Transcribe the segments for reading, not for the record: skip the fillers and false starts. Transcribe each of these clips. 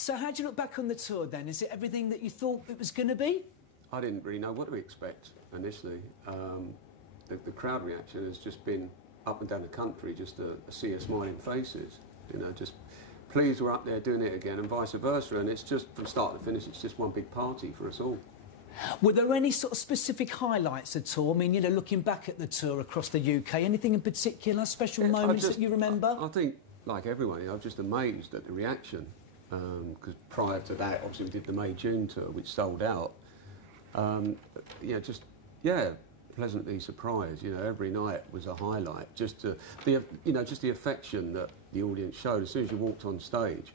So how do you look back on the tour then? Is it everything that you thought it was going to be? I didn't really know what to expect initially. The crowd reaction has just been up and down the country, just to see a smiling faces, you know, just pleased we're up there doing it again, and vice versa, and it's just, from start to finish, it's just one big party for us all. Were there any sort of specific highlights at all? I mean, you know, looking back at the tour across the UK, anything in particular, special moments that you remember? I think, like everyone, you know, I was just amazed at the reaction, because prior to that, obviously we did the May-June tour, which sold out. Pleasantly surprised. You know, every night was a highlight. Just the affection that the audience showed as soon as you walked on stage.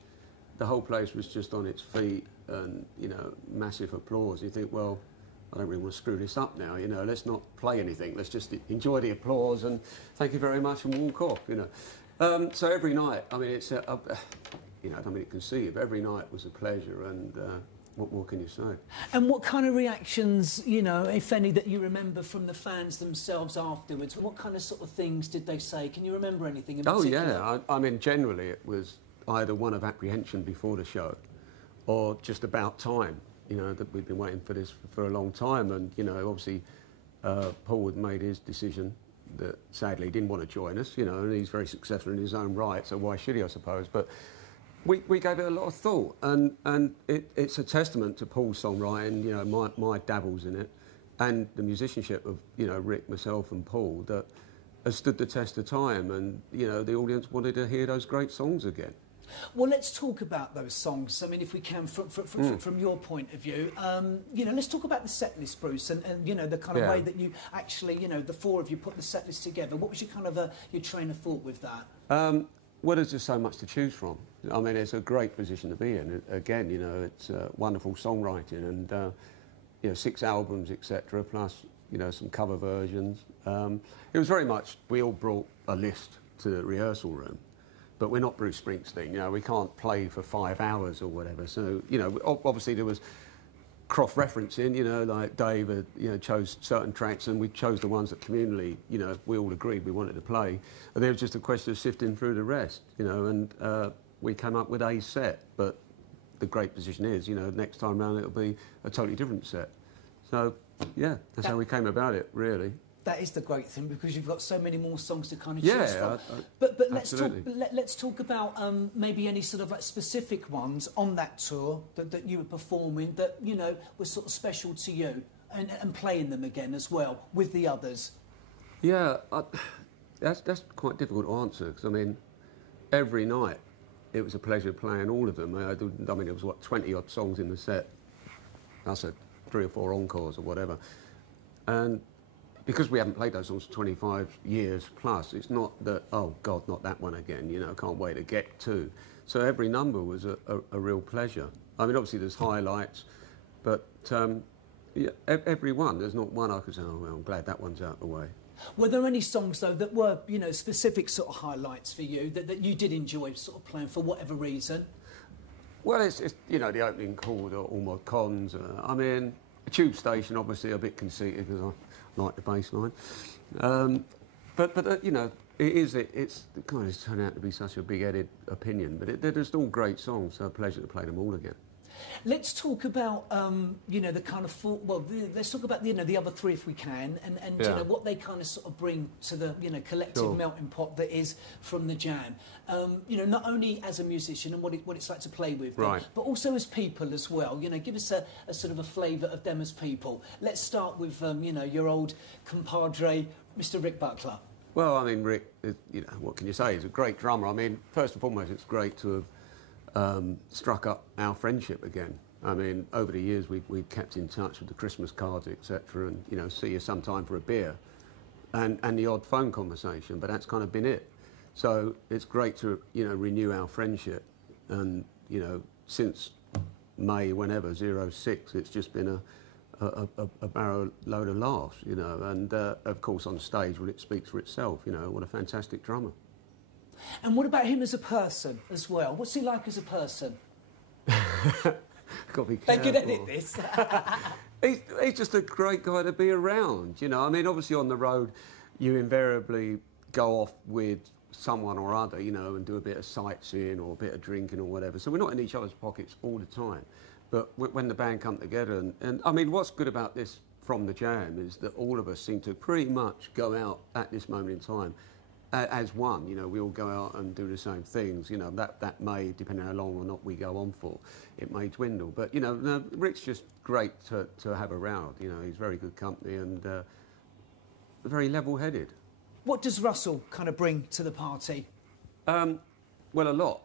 The whole place was just on its feet, and you know, massive applause. You think, well, I don't really want to screw this up now. You know, let's not play anything. Let's just enjoy the applause and thank you very much and walk off. You know, so every night. I mean, it's you know, I don't mean to conceive. Every night was a pleasure, and what more can you say? And what kind of reactions, you know, if any, that you remember from the fans themselves afterwards? What kind of sort of things did they say? Can you remember anything in particular? Oh, yeah. I mean, generally it was either one of apprehension before the show or just about time, you know, that we've been waiting for this for a long time. And, you know, obviously Paul had made his decision that sadly he didn't want to join us, you know, and he's very successful in his own right, so why should he, I suppose? But we gave it a lot of thought, and it's a testament to Paul's songwriting, you know, my dabbles in it, and the musicianship of, you know, Rick, myself and Paul, that has stood the test of time, and, you know, the audience wanted to hear those great songs again. Well, let's talk about those songs. I mean, if we can, from your point of view, you know, let's talk about the set list, Bruce, and you know, the kind of way that you actually, you know, the four of you put the set list together. What was your kind of your train of thought with that? Well, there's just so much to choose from. I mean, it's a great position to be in. Again, you know, it's wonderful songwriting, and you know, 6 albums, etc., plus, you know, some cover versions. It was very much, we all brought a list to the rehearsal room. But we're not Bruce Springsteen, you know, we can't play for 5 hours or whatever. So, you know, obviously there was cross-referencing, you know, like David, you know, chose certain tracks and we chose the ones that communally, you know, we all agreed we wanted to play. And there was just a question of sifting through the rest, you know, and we came up with a set. But the great position is, you know, next time round it'll be a totally different set. So, yeah, that's how we came about it, really. That is the great thing, because you've got so many more songs to kind of choose from. But let's talk about maybe any sort of like specific ones on that tour that you were performing that, you know, were sort of special to you, and playing them again as well with the others. Yeah, that's quite difficult to answer, because I mean, every night it was a pleasure playing all of them. I mean, there was what, 20 odd songs in the set. I said 3 or 4 encores or whatever, and because we haven't played those songs for 25 years plus, it's not that, oh God, not that one again, you know, can't wait to get to. So every number was a real pleasure. I mean, obviously there's highlights, but yeah, every one, there's not one I could say, oh, well, I'm glad that one's out of the way. Were there any songs, though, that were, you know, specific sort of highlights for you, that you did enjoy sort of playing for whatever reason? Well, it's you know, the opening called All My Cons. I mean, Tube Station, obviously a bit conceited because I like the bass line. But you know, it's kind of turned out to be such a big-headed opinion, but they're just all great songs, so a pleasure to play them all again. Let's talk about, you know, the kind of let's talk about, you know, the other 3 if we can, and you know, what they kind of sort of bring to the, you know, collective melting pot that is From the Jam. You know, not only as a musician and what it's like to play with them, but also as people as well. You know, give us a sort of a flavour of them as people. Let's start with, you know, your old compadre, Mr. Rick Buckler. Well, I mean, Rick, you know, what can you say? He's a great drummer. I mean, first and foremost, it's great to have struck up our friendship again. I mean, over the years we've kept in touch with the Christmas cards, etc., and, you know, see you sometime for a beer and the odd phone conversation, but that's kind of been it. So it's great to, you know, renew our friendship, and, you know, since May, whenever, 06, it's just been a barrow load of laughs, you know, and of course on stage, well, it speaks for itself, you know, what a fantastic drummer. And what about him as a person as well? What's he like as a person? Got to be careful. They could edit this. he's just a great guy to be around, you know. I mean, obviously on the road, you invariably go off with someone or other, you know, and do a bit of sightseeing or a bit of drinking or whatever. So we're not in each other's pockets all the time. But when the band come together, and I mean, what's good about this from the Jam is that all of us seem to pretty much go out at this moment in time as one. You know, we all go out and do the same things. You know, that may, depending on how long or not we go on for, it may dwindle. But, you know, no, Rick's just great to have around. You know, he's very good company and very level-headed. What does Russell kind of bring to the party? Well, a lot.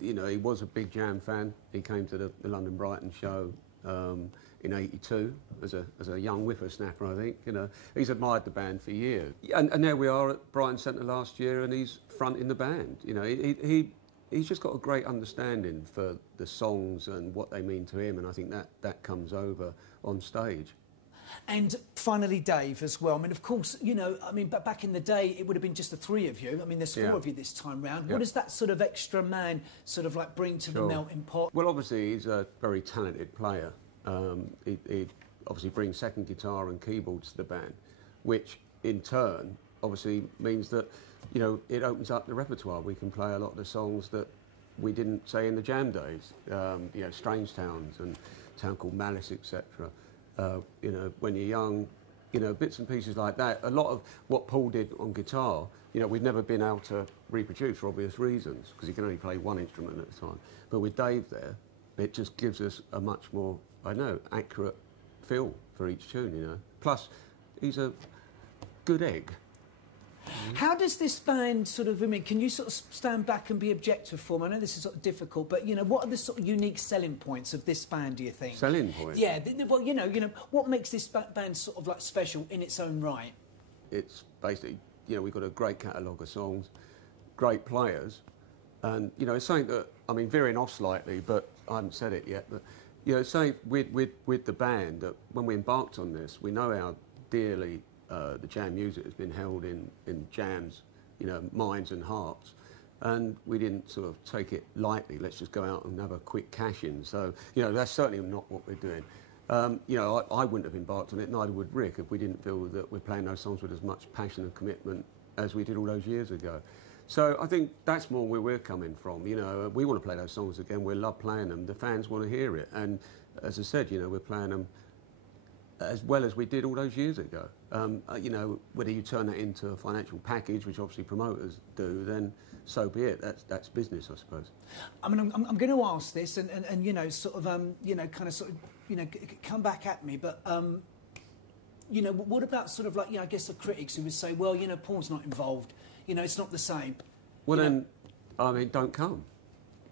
You know, he was a big Jam fan. He came to the London Brighton show in '82 as a young whippersnapper, I think. You know, he's admired the band for years. And there we are at Brighton Centre last year, and he's fronting the band. You know, he's just got a great understanding for the songs and what they mean to him, and I think that comes over on stage. And finally, Dave, as well. I mean, of course, you know, I mean, but back in the day, it would have been just the three of you. I mean, there's four of you this time round. What does that sort of extra man sort of like bring to the melting pot? Well, obviously, he's a very talented player. He obviously brings second guitar and keyboards to the band, which in turn obviously means that, you know, it opens up the repertoire. We can play a lot of the songs that we didn't say in the Jam days. You know, Strange Towns and a town called Malice, etc. You know, when you're young, you know, bits and pieces like that. A lot of what Paul did on guitar, you know, we've never been able to reproduce for obvious reasons, because he can only play one instrument at a time. But with Dave there, it just gives us a much more, I know, accurate feel for each tune, you know. Plus, he's a good egg. How does this band sort of, I mean, can you sort of stand back and be objective for me? I know this is sort of difficult, but, you know, what are the sort of unique selling points of this band, do you think? Selling points? Yeah, well, you know, what makes this band sort of like special in its own right? It's basically, you know, we've got a great catalogue of songs, great players, and, you know, it's something that, I mean, veering off slightly, but I haven't said it yet, but, you know, say with the band, that when we embarked on this, we know how dearly the Jam music has been held in Jam's, you know, minds and hearts, and we didn't sort of take it lightly. Let's just go out and have a quick cash in. So, you know, that's certainly not what we're doing. You know, I wouldn't have embarked on it, neither would Rick, if we didn't feel that we're playing those songs with as much passion and commitment as we did all those years ago. So I think that's more where we're coming from. You know, we want to play those songs again. We love playing them. The fans want to hear it, and as I said, you know, we're playing them as well as we did all those years ago. You know, whether you turn that into a financial package, which obviously promoters do, then so be it. That's business, I suppose. I mean, I'm going to ask this, and you know, sort of, you know, kind of sort of, you know, come back at me, but you know, what about sort of like, you know, I guess the critics who would say, well, you know, Paul's not involved. You know, it's not the same. Well, then, I mean, don't come.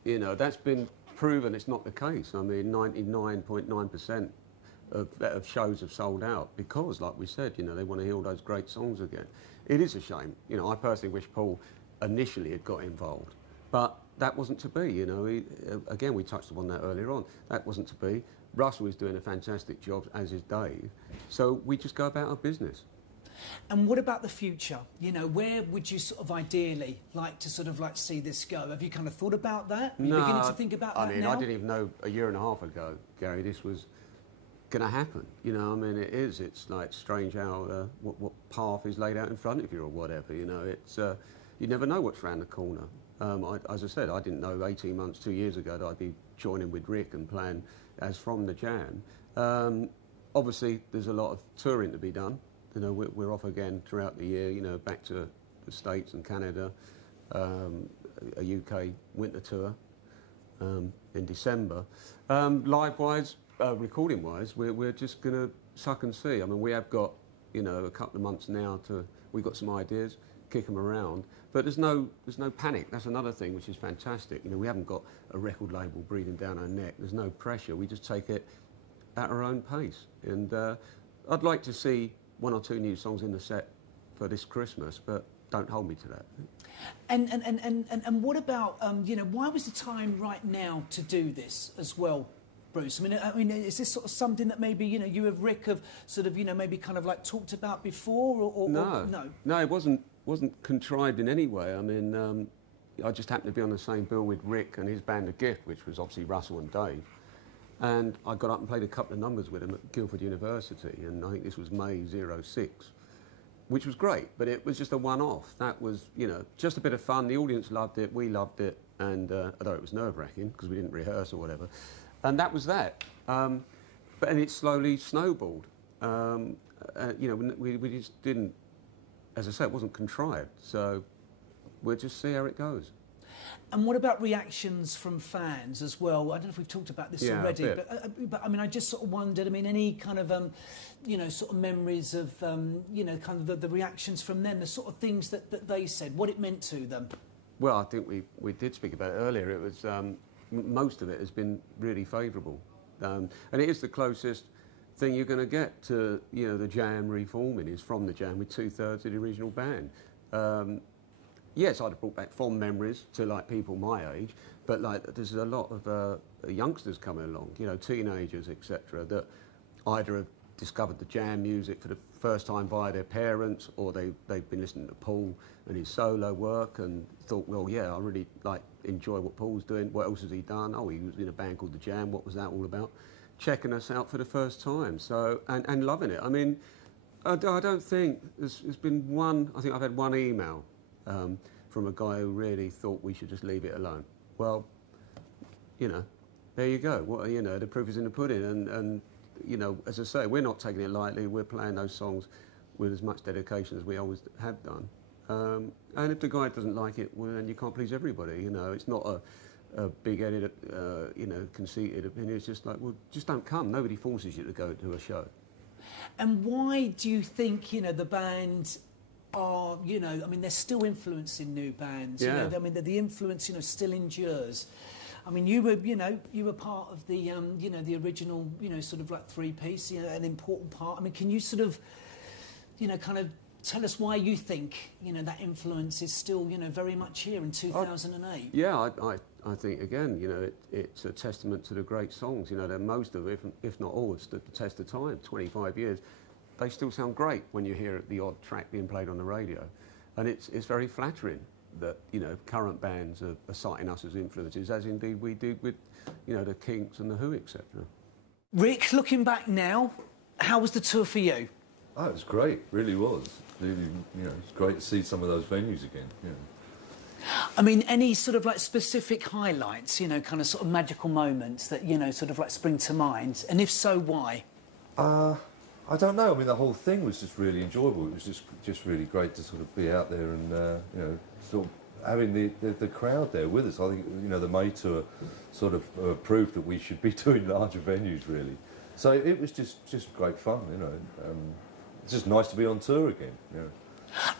You know, that's been proven it's not the case. I mean, 99.9% of shows have sold out because, like we said, you know, they want to hear all those great songs again. It is a shame. You know, I personally wish Paul initially had got involved, but that wasn't to be. You know, again, we touched upon that earlier on. That wasn't to be. Russell is doing a fantastic job, as is Dave. So we just go about our business. And what about the future? You know, where would you sort of ideally like to sort of like see this go? Have you kind of thought about that? Are you beginning to think about that now? I mean, I didn't even know a year and a half ago, Gary, this was going to happen. You know, I mean, it is. It's like strange how what path is laid out in front of you or whatever. You know, it's you never know what's around the corner. As I said, I didn't know 18 months, 2 years ago that I'd be joining with Rick and playing as from the Jam. Obviously, there's a lot of touring to be done. You know, we're off again throughout the year, you know, back to the States and Canada, a UK winter tour in December. Live-wise, recording-wise, we're just going to suck and see. I mean, we have got, you know, a couple of months now we've got some ideas, kick them around, but there's no panic. That's another thing which is fantastic. You know, we haven't got a record label breathing down our neck. There's no pressure. We just take it at our own pace. And I'd like to see 1 or 2 new songs in the set for this Christmas, but don't hold me to that. And what about, you know, why was the time right now to do this as well, Bruce? I mean, is this sort of something that maybe, you know, you and Rick have sort of, you know, maybe kind of like talked about before, No, it wasn't contrived in any way. I mean, I just happened to be on the same bill with Rick and his band The Gift, which was obviously Russell and Dave. And I got up and played a couple of numbers with him at Guildford University, and I think this was May '06. which was great, but it was just a one-off. That was, you know, just a bit of fun. The audience loved it, we loved it, and although it was nerve-wracking because we didn't rehearse or whatever, and that was that. And it slowly snowballed. You know, we just didn't, as I say, it wasn't contrived. So we'll just see how it goes. And what about reactions from fans as well? I don't know if we've talked about this already, but I mean, I just sort of wondered, I mean, any kind of, you know, sort of memories of, you know, kind of the reactions from them, the sort of things that they said, what it meant to them? Well, I think we did speak about it earlier. It was, most of it has been really favourable. And it is the closest thing you're going to get to, you know, the Jam reforming is from the Jam with 2/3 of the original band. Yes, I'd have brought back fond memories to like people my age, but like there's a lot of youngsters coming along, you know, teenagers, etc., that either have discovered the Jam music for the first time via their parents, or they've been listening to Paul and his solo work and thought, well, yeah, I really like enjoy what Paul's doing. What else has he done? Oh, he was in a band called the Jam. What was that all about? Checking us out for the first time. So and loving it. I mean, I don't think there's been one. I think I've had one email. From a guy who really thought we should just leave it alone. Well, you know, there you go. Well, you know, the proof is in the pudding. And you know, as I say, we're not taking it lightly. We're playing those songs with as much dedication as we always have done. And if the guy doesn't like it, well, then you can't please everybody. You know, it's not a big-headed, you know, conceited opinion. It's just like, well, just don't come. Nobody forces you to go to a show. And why do you think, you know, the band are, you know, I mean, they're still influencing new bands. Yeah. You know, I mean, the influence, you know, still endures. I mean, you were part of the, you know, the original, you know, sort of like three-piece, you know, an important part. I mean, can you sort of, you know, kind of tell us why you think, you know, that influence is still, you know, very much here in 2008? Yeah, I think, again, you know, it's a testament to the great songs. You know, that most of it, if not all, have stood the test of time, 25 years. They still sound great when you hear the odd track being played on the radio. And it's very flattering that, you know, current bands are citing us as influences, as indeed we did with, you know, the Kinks and the Who, etc. Rick, looking back now, how was the tour for you? Oh, it was great, really was. Really, you know, it's great to see some of those venues again. Yeah. I mean, any sort of like specific highlights, you know, kind of sort of magical moments that, you know, sort of like spring to mind? And if so, why? I don't know. I mean, the whole thing was just really enjoyable. It was just really great to sort of be out there and, you know, sort of having the crowd there with us. I think, you know, the May tour sort of proved that we should be doing larger venues, really. So it was just great fun, you know. It's just nice to be on tour again, you know.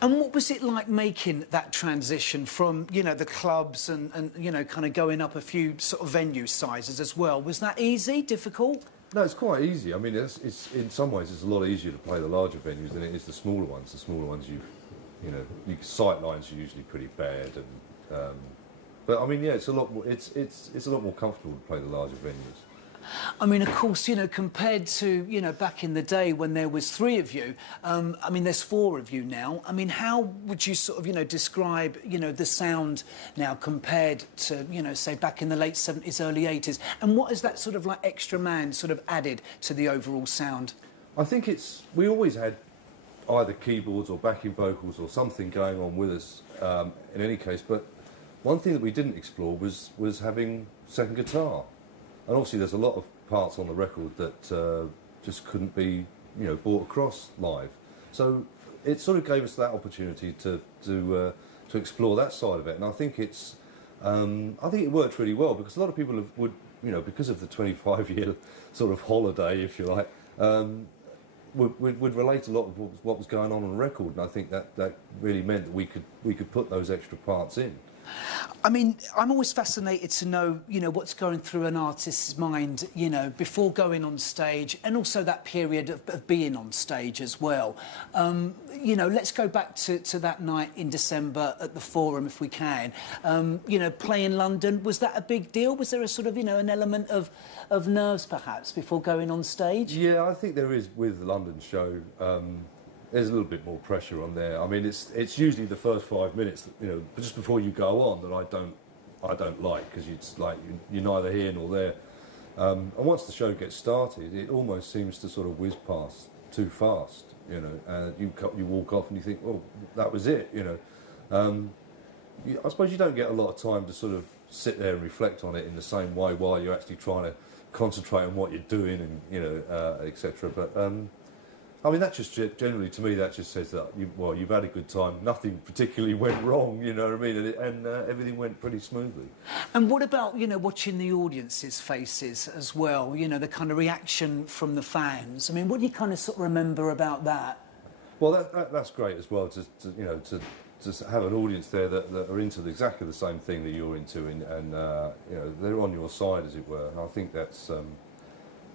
And what was it like making that transition from, you know, the clubs and you know, kind of going up a few sort of venue sizes as well? Was that easy, difficult? No, it's quite easy. I mean, it's in some ways it's a lot easier to play the larger venues than it is the smaller ones. The smaller ones, you know, your sight lines are usually pretty bad, and but I mean, yeah, it's a lot more. It's a lot more comfortable to play the larger venues. I mean, of course, you know, compared to, you know, back in the day when there was 3 of you, I mean, there's 4 of you now. I mean, how would you sort of, you know, describe, you know, the sound now compared to, you know, say back in the late 70s, early 80s? And what has that sort of like extra man sort of added to the overall sound? I think we always had either keyboards or backing vocals or something going on with us in any case, but one thing that we didn't explore was having second guitar. And obviously there's a lot of parts on the record that just couldn't be, you know, brought across live. So it sort of gave us that opportunity to explore that side of it. And I think I think it worked really well, because a lot of people would, you know, because of the 25-year sort of holiday, if you like, would relate a lot of what was going on the record. And I think that really meant that we could put those extra parts in. I mean, I'm always fascinated to know, you know, what's going through an artist's mind, you know, before going on stage, and also that period of being on stage as well. You know, let's go back to that night in December at the Forum, if we can. You know, playing London, was that a big deal? Was there a sort of, you know, an element of nerves, perhaps, before going on stage? Yeah, I think there is with the London show. There's a little bit more pressure on there. I mean, it's usually the first 5 minutes, you know, just before you go on, that I don't like, because it's like you're neither here nor there. And once the show gets started, it almost seems to sort of whiz past too fast. you know. You walk off and you think, well, that was it, you know. I suppose you don't get a lot of time to sort of sit there and reflect on it in the same way while you're actually trying to concentrate on what you're doing and, you know, etc. But I mean, that just generally, to me, that just says that you've had a good time. Nothing particularly went wrong, you know what I mean, and everything went pretty smoothly. And what about, you know, watching the audience's faces as well? You know, the kind of reaction from the fans. I mean, what do you kind of sort of remember about that? Well, that's great as well. You know, to have an audience there that are into exactly the same thing that you're into, and you know, they're on your side, as it were. And I think that's.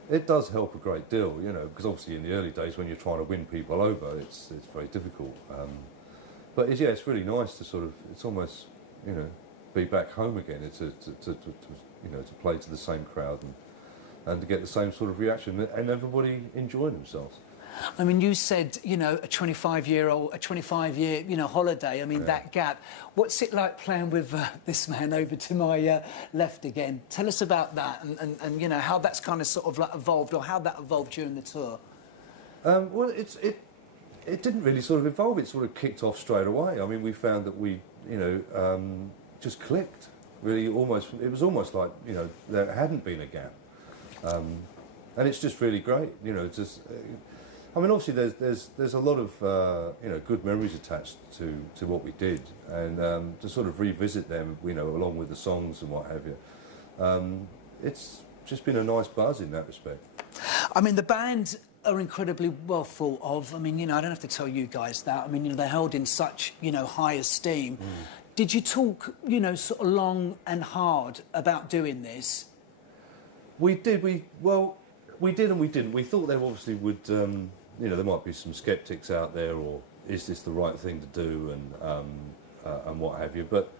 It does help a great deal, you know, because obviously in the early days when you're trying to win people over, it's very difficult. But yeah, it's really nice to sort of, it's almost, you know, be back home again. It's you know, to play to the same crowd and to get the same sort of reaction and everybody enjoying themselves. I mean, you said, you know, a 25-year, you know, holiday. I mean, that gap. What's it like playing with this man over to my left again? Tell us about that and you know, how that's kind of sort of like evolved, or how that evolved during the tour. Well, it didn't really sort of evolve. It sort of kicked off straight away. I mean, we found that we, you know, just clicked. Really, it was almost like, you know, there hadn't been a gap. And it's just really great, you know, just... I mean, obviously, there's a lot of you know, good memories attached to what we did, and to sort of revisit them, you know, along with the songs and what have you. It's just been a nice buzz in that respect. I mean, the band are incredibly well thought of. I mean, you know, I don't have to tell you guys that. I mean, you know, they're held in such, you know, high esteem. Did you talk, you know, sort of long and hard about doing this? We did. Well, we did and we didn't. We thought there obviously would. You know, there might be some sceptics out there, or is this the right thing to do, and what have you. But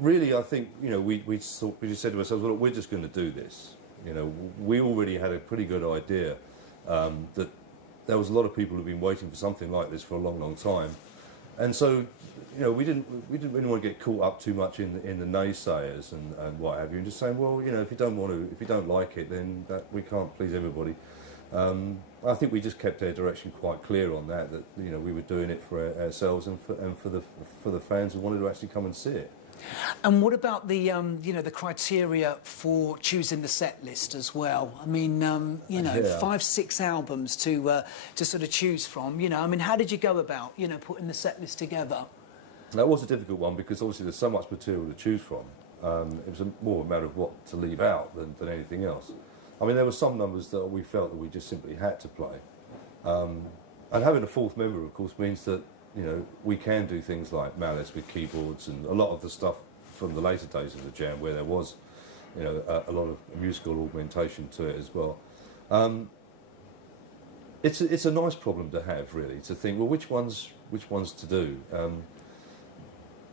really, I think, you know, we just said to ourselves, well, look, we're just going to do this. You know, we already had a pretty good idea that there was a lot of people who've been waiting for something like this for a long, long time, and so, you know, we didn't really want to get caught up too much in the naysayers and what have you, and just saying, well, you know, if you don't like it, then we can't please everybody. I think we just kept our direction quite clear on that you know, we were doing it for ourselves and for the fans who wanted to actually come and see it. And what about the you know, the criteria for choosing the set list as well? I mean, you know, 5-6 albums to sort of choose from. You know, I mean, how did you go about, you know, putting the set list together? That was a difficult one because obviously there's so much material to choose from. It was more a matter of what to leave out than anything else. I mean, there were some numbers that we felt that we just simply had to play. And having a fourth member, of course, means that, you know, we can do things like Malice with keyboards and a lot of the stuff from the later days of the Jam where there was, you know, a lot of musical augmentation to it as well. It's a nice problem to have, really, to think, well, which ones to do.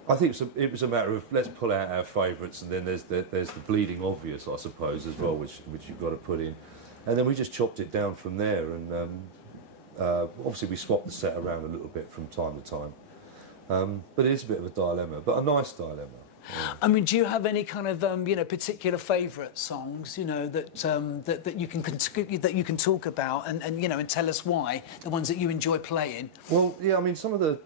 I think it was a matter of, let's pull out our favourites, and then there's the bleeding obvious, I suppose, as well, which you've got to put in, and then we just chopped it down from there. And obviously we swapped the set around a little bit from time to time, but it is a bit of a dilemma, but a nice dilemma. Yeah. I mean, do you have any kind of you know, particular favourite songs, you know, that you can talk about and you know, and tell us why, the ones that you enjoy playing? Well, yeah, I mean, some of the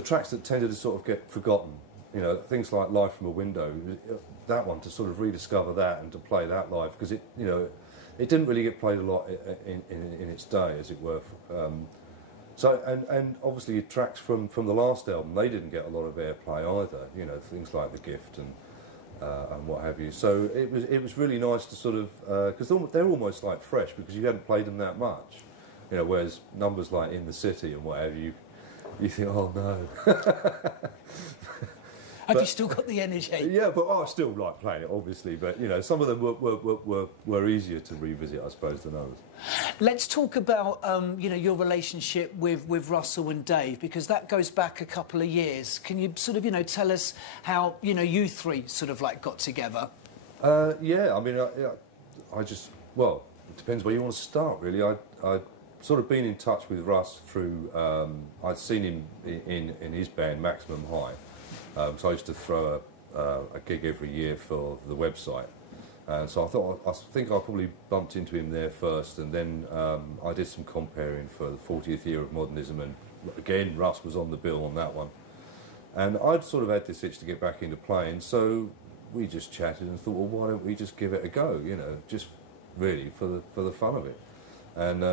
tracks that tended to sort of get forgotten, you know, things like Live from a Window, that one, to sort of rediscover that and to play that live, because it, you know, it didn't really get played a lot in its day, as it were. So, and obviously tracks from the last album, they didn't get a lot of airplay either, you know, things like The Gift and what have you. So it was really nice to sort of, because they're almost like fresh, because you hadn't played them that much, you know, whereas numbers like In the City and what have you, you think, oh no. Have you still got the energy? Yeah, but I still like playing it, obviously. But, you know, some of them were easier to revisit, I suppose, than others. Let's talk about, you know, your relationship with Russell and Dave, because that goes back a couple of years. Can you sort of, you know, tell us how, you know, you three sort of, like, got together? Yeah, I mean, I just, well, it depends where you want to start, really. I'd sort of been in touch with Russ through, I'd seen him in his band, Maximum High. So I used to throw a gig every year for the website, So I think I probably bumped into him there first, and then I did some comparing for the 40th year of modernism, and again Russ was on the bill on that one. And I'd sort of had this itch to get back into playing, so we just chatted and thought, well, why don't we just give it a go, you know, just really for the fun of it. And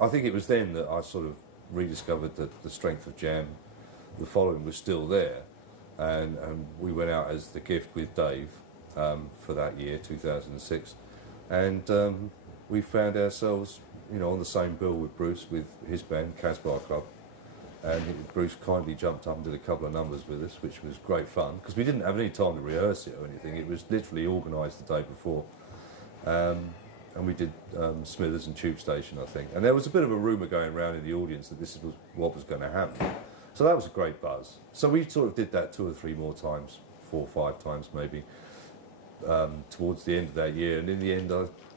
I think it was then that I sort of rediscovered the strength of jam. The following was still there, and we went out as the Gift with Dave for that year, 2006, and we found ourselves, you know, on the same bill with Bruce, with his band, Casbah Club, and Bruce kindly jumped up and did a couple of numbers with us, which was great fun, because we didn't have any time to rehearse it or anything. It was literally organised the day before. And we did Smithers and Tube Station, I think. And there was a bit of a rumour going around in the audience that this was what was going to happen. So that was a great buzz. So we sort of did that 2 or 3 more times, 4 or 5 times maybe, towards the end of that year. And in the end,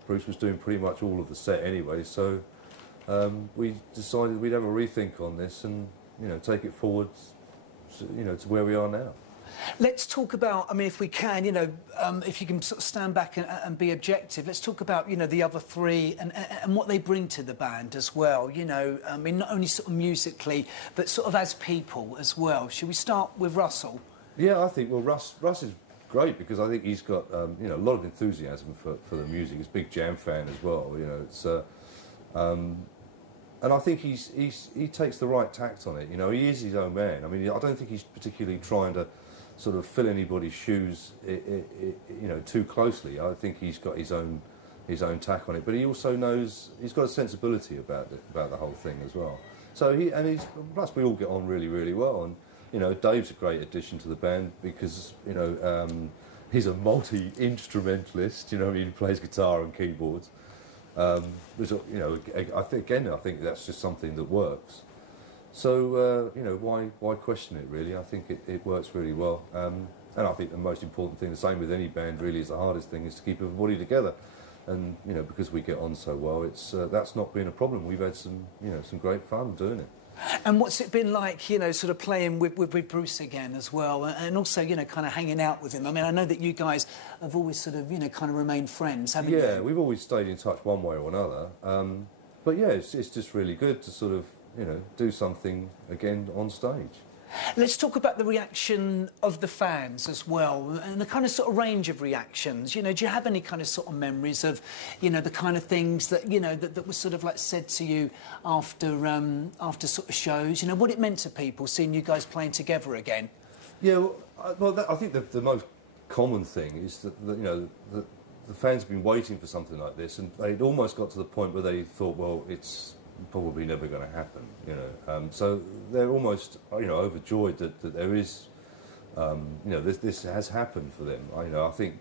Bruce was doing pretty much all of the set anyway. So we decided we'd have a rethink on this and, you know, take it forward, you know, to where we are now. Let's talk about, I mean, if we can, you know, if you can sort of stand back and be objective, let's talk about, you know, the other 3 and what they bring to the band as well, you know, I mean, not only sort of musically, but sort of as people as well. Should we start with Russell? Yeah, I think, well, Russ is great because I think he's got, you know, a lot of enthusiasm for the music. He's a big jam fan as well, you know, it's... and I think he takes the right tact on it, you know, he is his own man. I mean, I don't think he's particularly trying to sort of fill anybody's shoes, you know, too closely. I think he's got his own tack on it, but he also knows he's got a sensibility about the whole thing as well. So plus we all get on really, really well, and you know, Dave's a great addition to the band because, you know, he's a multi-instrumentalist. You know, he plays guitar and keyboards. Which, you know, I think that's just something that works. So, you know, why question it, really? I think it works really well. And I think the most important thing, the same with any band, really, is the hardest thing is to keep everybody together. And, you know, because we get on so well, that's not been a problem. We've had some great fun doing it. And what's it been like, you know, sort of playing with Bruce again as well, and also, you know, kind of hanging out with him? I mean, I know that you guys have always sort of, you know, kind of remained friends, haven't you? Yeah, we've always stayed in touch one way or another. But yeah, it's just really good to sort of, you know, do something again on stage. Let's talk about the reaction of the fans as well, and the kind of sort of range of reactions. You know, do you have any kind of sort of memories of, you know, the kind of things that, you know, that was sort of like said to you after sort of shows? You know, what it meant to people seeing you guys playing together again? Yeah, well, I think the most common thing is that you know, the fans have been waiting for something like this, and they'd almost got to the point where they thought, well, it's probably never going to happen, you know. So they're almost, you know, overjoyed that there is, you know, this has happened for them. You know, I think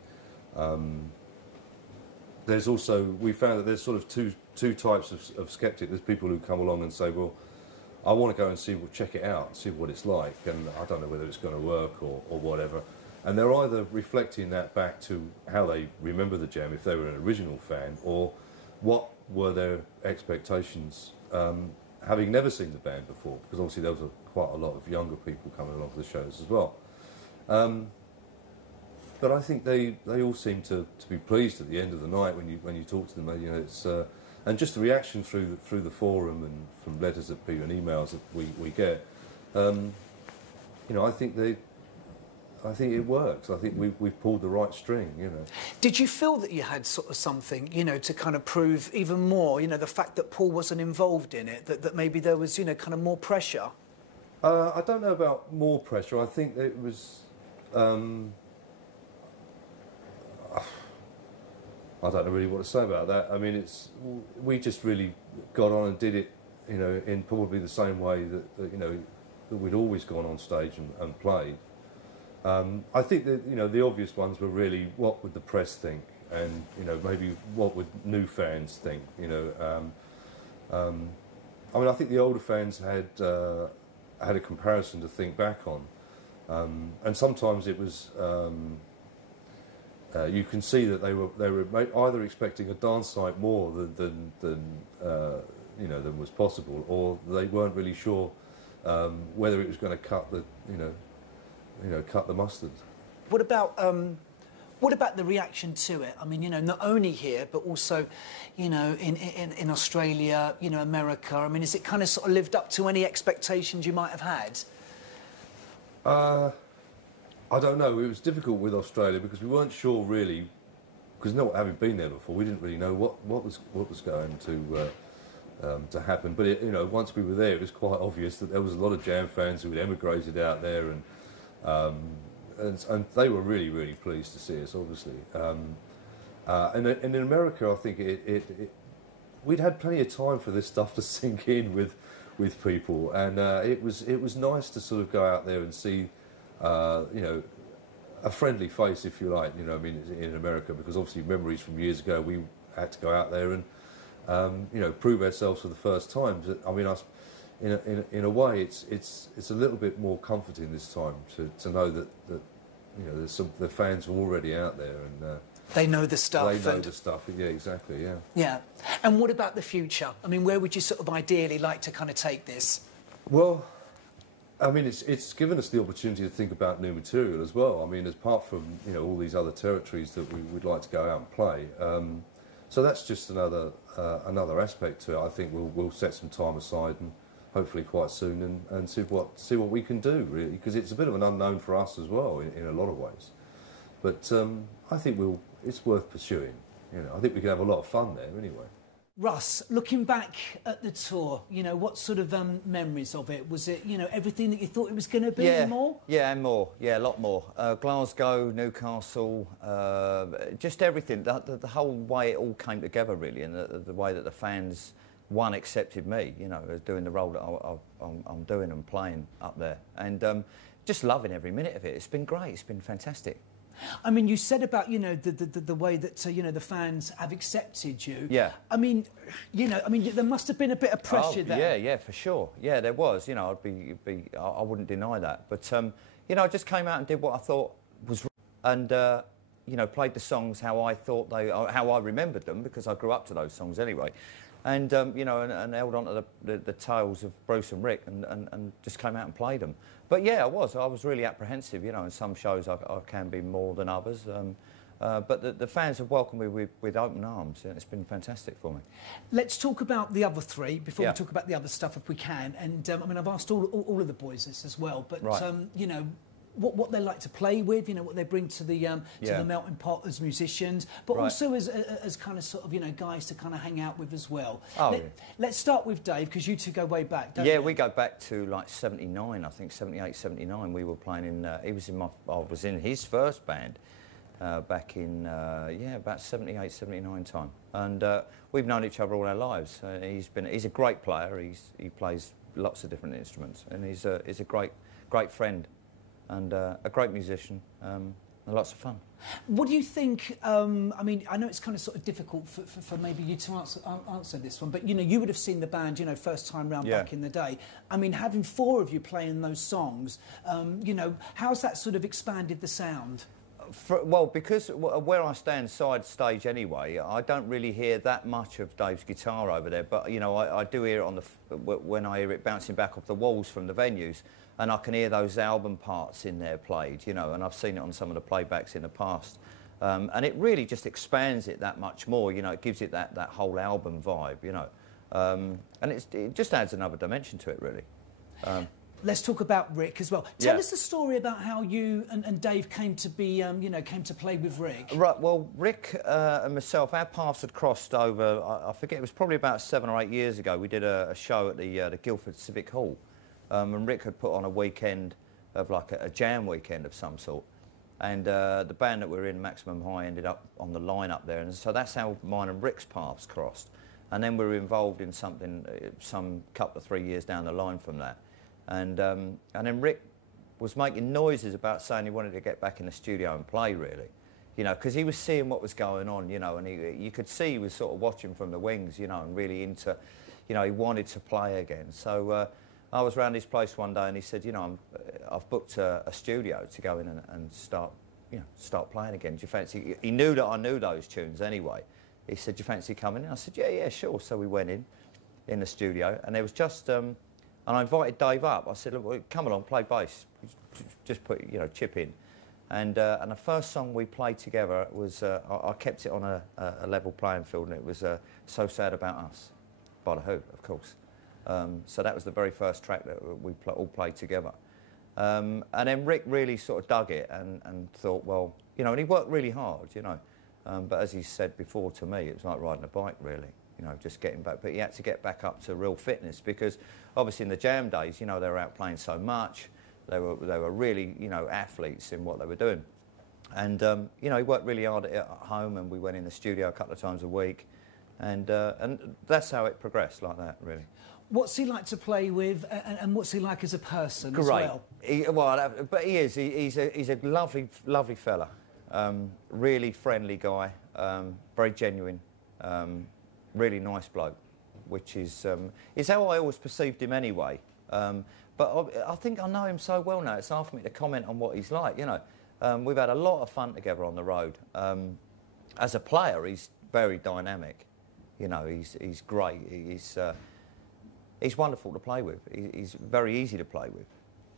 there's also, we found that there's sort of two types of skeptics. There's people who come along and say, well, I want to go and check it out, see what it's like, and I don't know whether it's going to work or whatever. And they're either reflecting that back to how they remember the jam, if they were an original fan, or what were their expectations, having never seen the band before, because obviously there was quite a lot of younger people coming along to the shows as well. But I think they all seem to be pleased at the end of the night when you talk to them. You know, it's and just the reaction through the forum and from letters that people and emails that we get. You know, I think it works. I think we've pulled the right string, you know. Did you feel that you had sort of something, you know, to kind of prove even more, you know, the fact that Paul wasn't involved in it, that maybe there was, you know, kind of more pressure? I don't know about more pressure. I think that it was... I don't know really what to say about that. I mean, we just really got on and did it, you know, in probably the same way that you know, that we'd always gone on stage and played. I think that, you know, the obvious ones were really what would the press think, and, you know, maybe what would new fans think, you know. I mean, I think the older fans had a comparison to think back on, and sometimes it was you can see that they were either expecting a dance site more than you know, than was possible, or they weren't really sure whether it was going to cut the cut the mustard. What about What about the reaction to it? I mean, you know, not only here, but also, you know, in Australia, you know, America. I mean, has it kind of sort of lived up to any expectations you might have had? I don't know. It was difficult with Australia because we weren't sure really, because not having been there before, we didn't really know what was going to happen. But you know, once we were there, it was quite obvious that there was a lot of Jam fans who had emigrated out there, and they were really pleased to see us, obviously. And in America, I think we'd had plenty of time for this stuff to sink in with people, and it was nice to sort of go out there and see, you know, a friendly face, if you like. You know, I mean, in America, because obviously memories from years ago, we had to go out there and you know, prove ourselves for the first time. I mean, in a way, it's a little bit more comforting this time to know that you know, the fans are already out there and they know the stuff. They know the stuff. Yeah, exactly. Yeah. Yeah. And what about the future? I mean, where would you sort of ideally like to kind of take this? Well, I mean, it's given us the opportunity to think about new material as well. I mean, apart from, you know, all these other territories that we would like to go out and play. So that's just another aspect to it. I think we'll set some time aside and hopefully quite soon and see what we can do, really, because it's a bit of an unknown for us as well in a lot of ways. But I think it's worth pursuing. You know, I think we can have a lot of fun there anyway. Russ, looking back at the tour, you know, what sort of memories of it? Was it, you know, everything that you thought it was going to be and more? Yeah, and more. Yeah, a lot more. Glasgow, Newcastle, just everything. The whole way it all came together, really, and the way that the fans, one, accepted me, you know, as doing the role that I'm doing and playing up there. And just loving every minute of it. It's been great. It's been fantastic. I mean, you said about, you know, the way that, you know, the fans have accepted you. Yeah. I mean, you know, there must have been a bit of pressure there. Yeah, for sure. Yeah, there was. You know, I wouldn't deny that. But, you know, I just came out and did what I thought was right. And, you know, played the songs how I remembered them, because I grew up to those songs anyway. And, you know, and held on to the tales of Bruce and Rick and just came out and played them. But, yeah, I was really apprehensive, you know, in some shows I can be more than others. But the fans have welcomed me with open arms, and it's been fantastic for me. Let's talk about the other three before we talk about the other stuff, if we can. And, I mean, I've asked all of the boys this as well, but, you know, what they like to play with, you know, what they bring to the melting pot as musicians, but also as kind of sort of, you know, guys to kind of hang out with as well. Let's start with Dave, because you two go way back, don't you? Yeah, we go back to like 79, I think, 78, 79. We were playing in, I was in his first band back in, about 78, 79 time. And we've known each other all our lives. He's a great player. He plays lots of different instruments, and he's a great friend. And a great musician, and lots of fun. What do you think, I mean, I know it's kind of sort of difficult for maybe you to answer this one, but, you know, you would have seen the band, you know, first time round back in the day. I mean, having four of you playing those songs, you know, how's that sort of expanded the sound? Well, because where I stand side stage anyway, I don't really hear that much of Dave's guitar over there, but, you know, I do hear it when I hear it bouncing back off the walls from the venues. And I can hear those album parts in there played, you know, and I've seen it on some of the playbacks in the past. And it really just expands it that much more, you know, it gives it that whole album vibe, you know. And it just adds another dimension to it, really. Let's talk about Rick as well. Tell us the story about how you and Dave came to be, you know, came to play with Rick. Right, well, Rick and myself, our paths had crossed over, I forget, it was probably about 7 or 8 years ago. We did a show at the Guildford Civic Hall. And Rick had put on a weekend of like a jam weekend of some sort. And the band that we were in, Maximum High, ended up on the line up there. And so that's how mine and Rick's paths crossed. And then we were involved in something some couple of 3 years down the line from that. And then Rick was making noises about saying he wanted to get back in the studio and play, really. You know, because he was seeing what was going on, you know, and you could see he was sort of watching from the wings, you know, and really into, you know, he wanted to play again. So I was round his place one day and he said, you know, I've booked a studio to go in and start playing again. Do you fancy? He knew that I knew those tunes anyway. He said, do you fancy coming in? I said, yeah, sure. So we went in the studio, and there was just, and I invited Dave up. I said, look, come along, play bass. Just put, you know, chip in. And the first song we played together was, I kept it on a level playing field, and it was So Sad About Us by The Who, of course. So that was the very first track that we all played together. And then Rick really sort of dug it and thought, well, you know, and he worked really hard, you know. But as he said before to me, it was like riding a bike, really, you know, just getting back. But he had to get back up to real fitness because obviously in the Jam days, you know, they were out playing so much. They were really, you know, athletes in what they were doing. And, you know, he worked really hard at home, and we went in the studio a couple of times a week. And that's how it progressed, like that, really. What's he like to play with, and what's he like as a person Great. as well? But he is. He's a lovely, lovely fella. Really friendly guy. Very genuine. Really nice bloke, which is how I always perceived him anyway. But I think I know him so well now, it's hard for me to comment on what he's like, you know. We've had a lot of fun together on the road. As a player, he's very dynamic. You know, he's great. He's wonderful to play with. He's very easy to play with,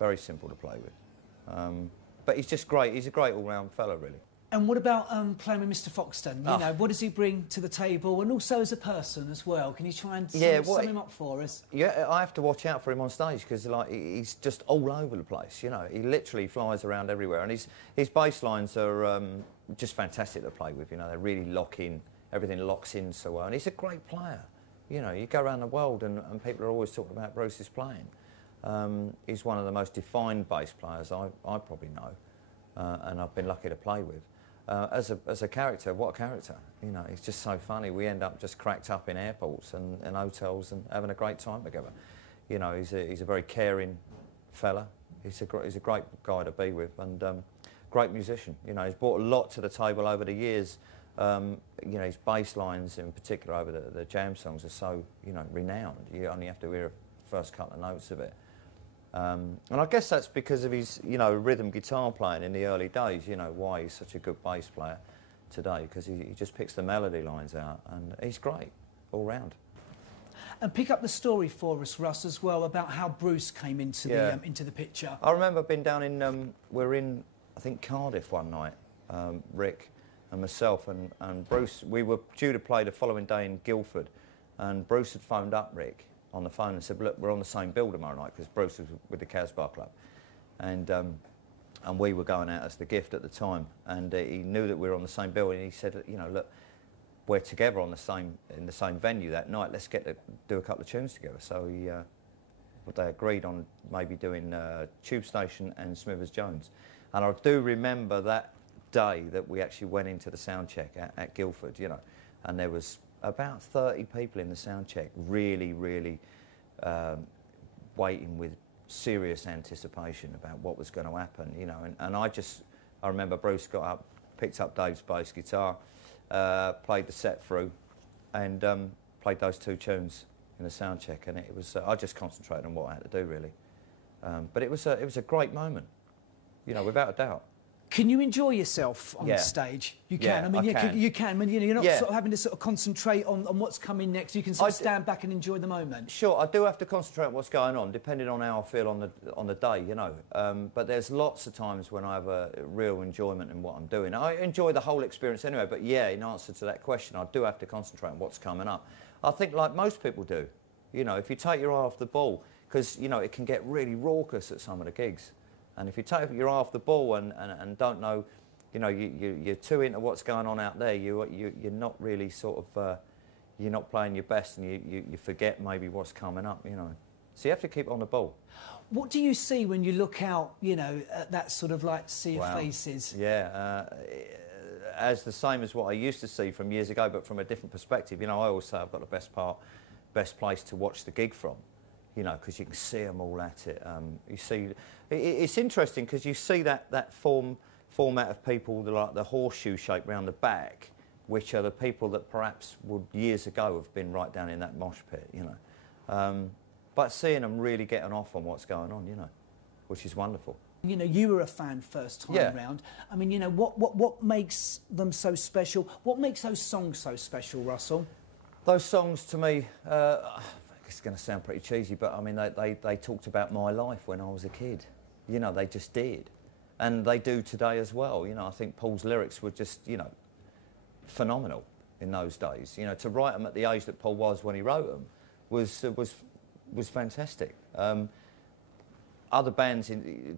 very simple to play with. But he's just great. He's a great all-round fella, really. And what about playing with Mr. Foxton? You know, what does he bring to the table, and also as a person as well? Can you try and sum him up for us? Yeah, I have to watch out for him on stage because like he's just all over the place. You know, he literally flies around everywhere, and his bass lines are just fantastic to play with. You know, they really lock in. Everything locks in so well, and he's a great player. You know, you go around the world and people are always talking about Bruce's playing. He's one of the most defined bass players I probably know, and I've been lucky to play with. As a character, what a character. You know, he's just so funny. We end up just cracked up in airports and hotels and having a great time together. You know, he's a very caring fella. He's a great guy to be with, and great musician. You know, he's brought a lot to the table over the years. You know, his bass lines in particular over the Jam songs are so, you know, renowned. You only have to hear the first couple of notes of it. And I guess that's because of his, you know, rhythm guitar playing in the early days, you know, why he's such a good bass player today, because he just picks the melody lines out, and he's great all round. And pick up the story for us, Russ, as well, about how Bruce came into the picture. I remember being down in, we're in, I think, Cardiff one night, Rick and myself and Bruce. We were due to play the following day in Guildford, and Bruce had phoned up Rick on the phone and said, look, we're on the same bill tomorrow night, because Bruce was with the Casbah Club, and we were going out as the Gift at the time, and he knew that we were on the same bill, and he said, you know, look, we're together in the same venue that night, let's get to do a couple of tunes together. So they agreed on maybe doing Tube Station and Smithers Jones. And I do remember that day that we actually went into the sound check at Guildford, you know, and there was about 30 people in the sound check, really, really waiting with serious anticipation about what was going to happen, you know. And I remember Bruce got up, picked up Dave's bass guitar, played the set through, and played those two tunes in the sound check, and it was I just concentrated on what I had to do, really. But it was a great moment, you know, without a doubt. Can you enjoy yourself on stage? You can. Yeah, I mean, you can. I mean, you're not sort of having to sort of concentrate on what's coming next. You can sort of stand back and enjoy the moment. Sure, I do have to concentrate on what's going on, depending on how I feel on the day, you know. But there's lots of times when I have a real enjoyment in what I'm doing. I enjoy the whole experience anyway. But yeah, in answer to that question, I do have to concentrate on what's coming up. I think like most people do, you know, if you take your eye off the ball, because you know it can get really raucous at some of the gigs. And if you take your eye off the ball and don't know, you know, you're too into what's going on out there, you're not really sort of, you're not playing your best, and you forget maybe what's coming up, you know. So you have to keep on the ball. What do you see when you look out, you know, at that sort of like sea of faces? Yeah, as the same as what I used to see from years ago, but from a different perspective. You know, I always say I've got the best place to watch the gig from. You know, because you can see them all at it. You see, it's interesting because you see that format of people, like the horseshoe shape round the back, which are the people that perhaps would years ago have been right down in that mosh pit. You know, but seeing them really getting off on what's going on, you know, which is wonderful. You know, you were a fan first time round. I mean, you know, what makes them so special? What makes those songs so special, Russell? Those songs to me. It's going to sound pretty cheesy, but I mean, they talked about my life when I was a kid. You know, they just did. And they do today as well. You know, I think Paul's lyrics were just, you know, phenomenal in those days. You know, to write them at the age that Paul was when he wrote them was fantastic. Other bands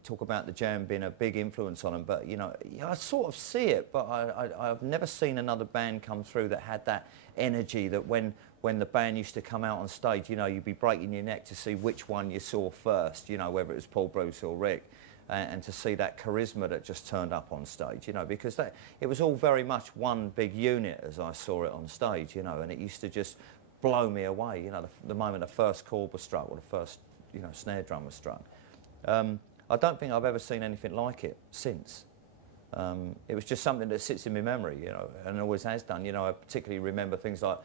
talk about the Jam being a big influence on them, but you know, I sort of see it, but I've never seen another band come through that had that energy. That when the band used to come out on stage, you know, you'd be breaking your neck to see which one you saw first. You know, whether it was Paul, Bruce, or Rick. And to see that charisma that just turned up on stage, you know, because it was all very much one big unit as I saw it on stage, you know, and it used to just blow me away, you know, the moment the first chord was struck or the first, you know, snare drum was struck. I don't think I've ever seen anything like it since. It was just something that sits in my memory, you know, and always has done. You know, I particularly remember things like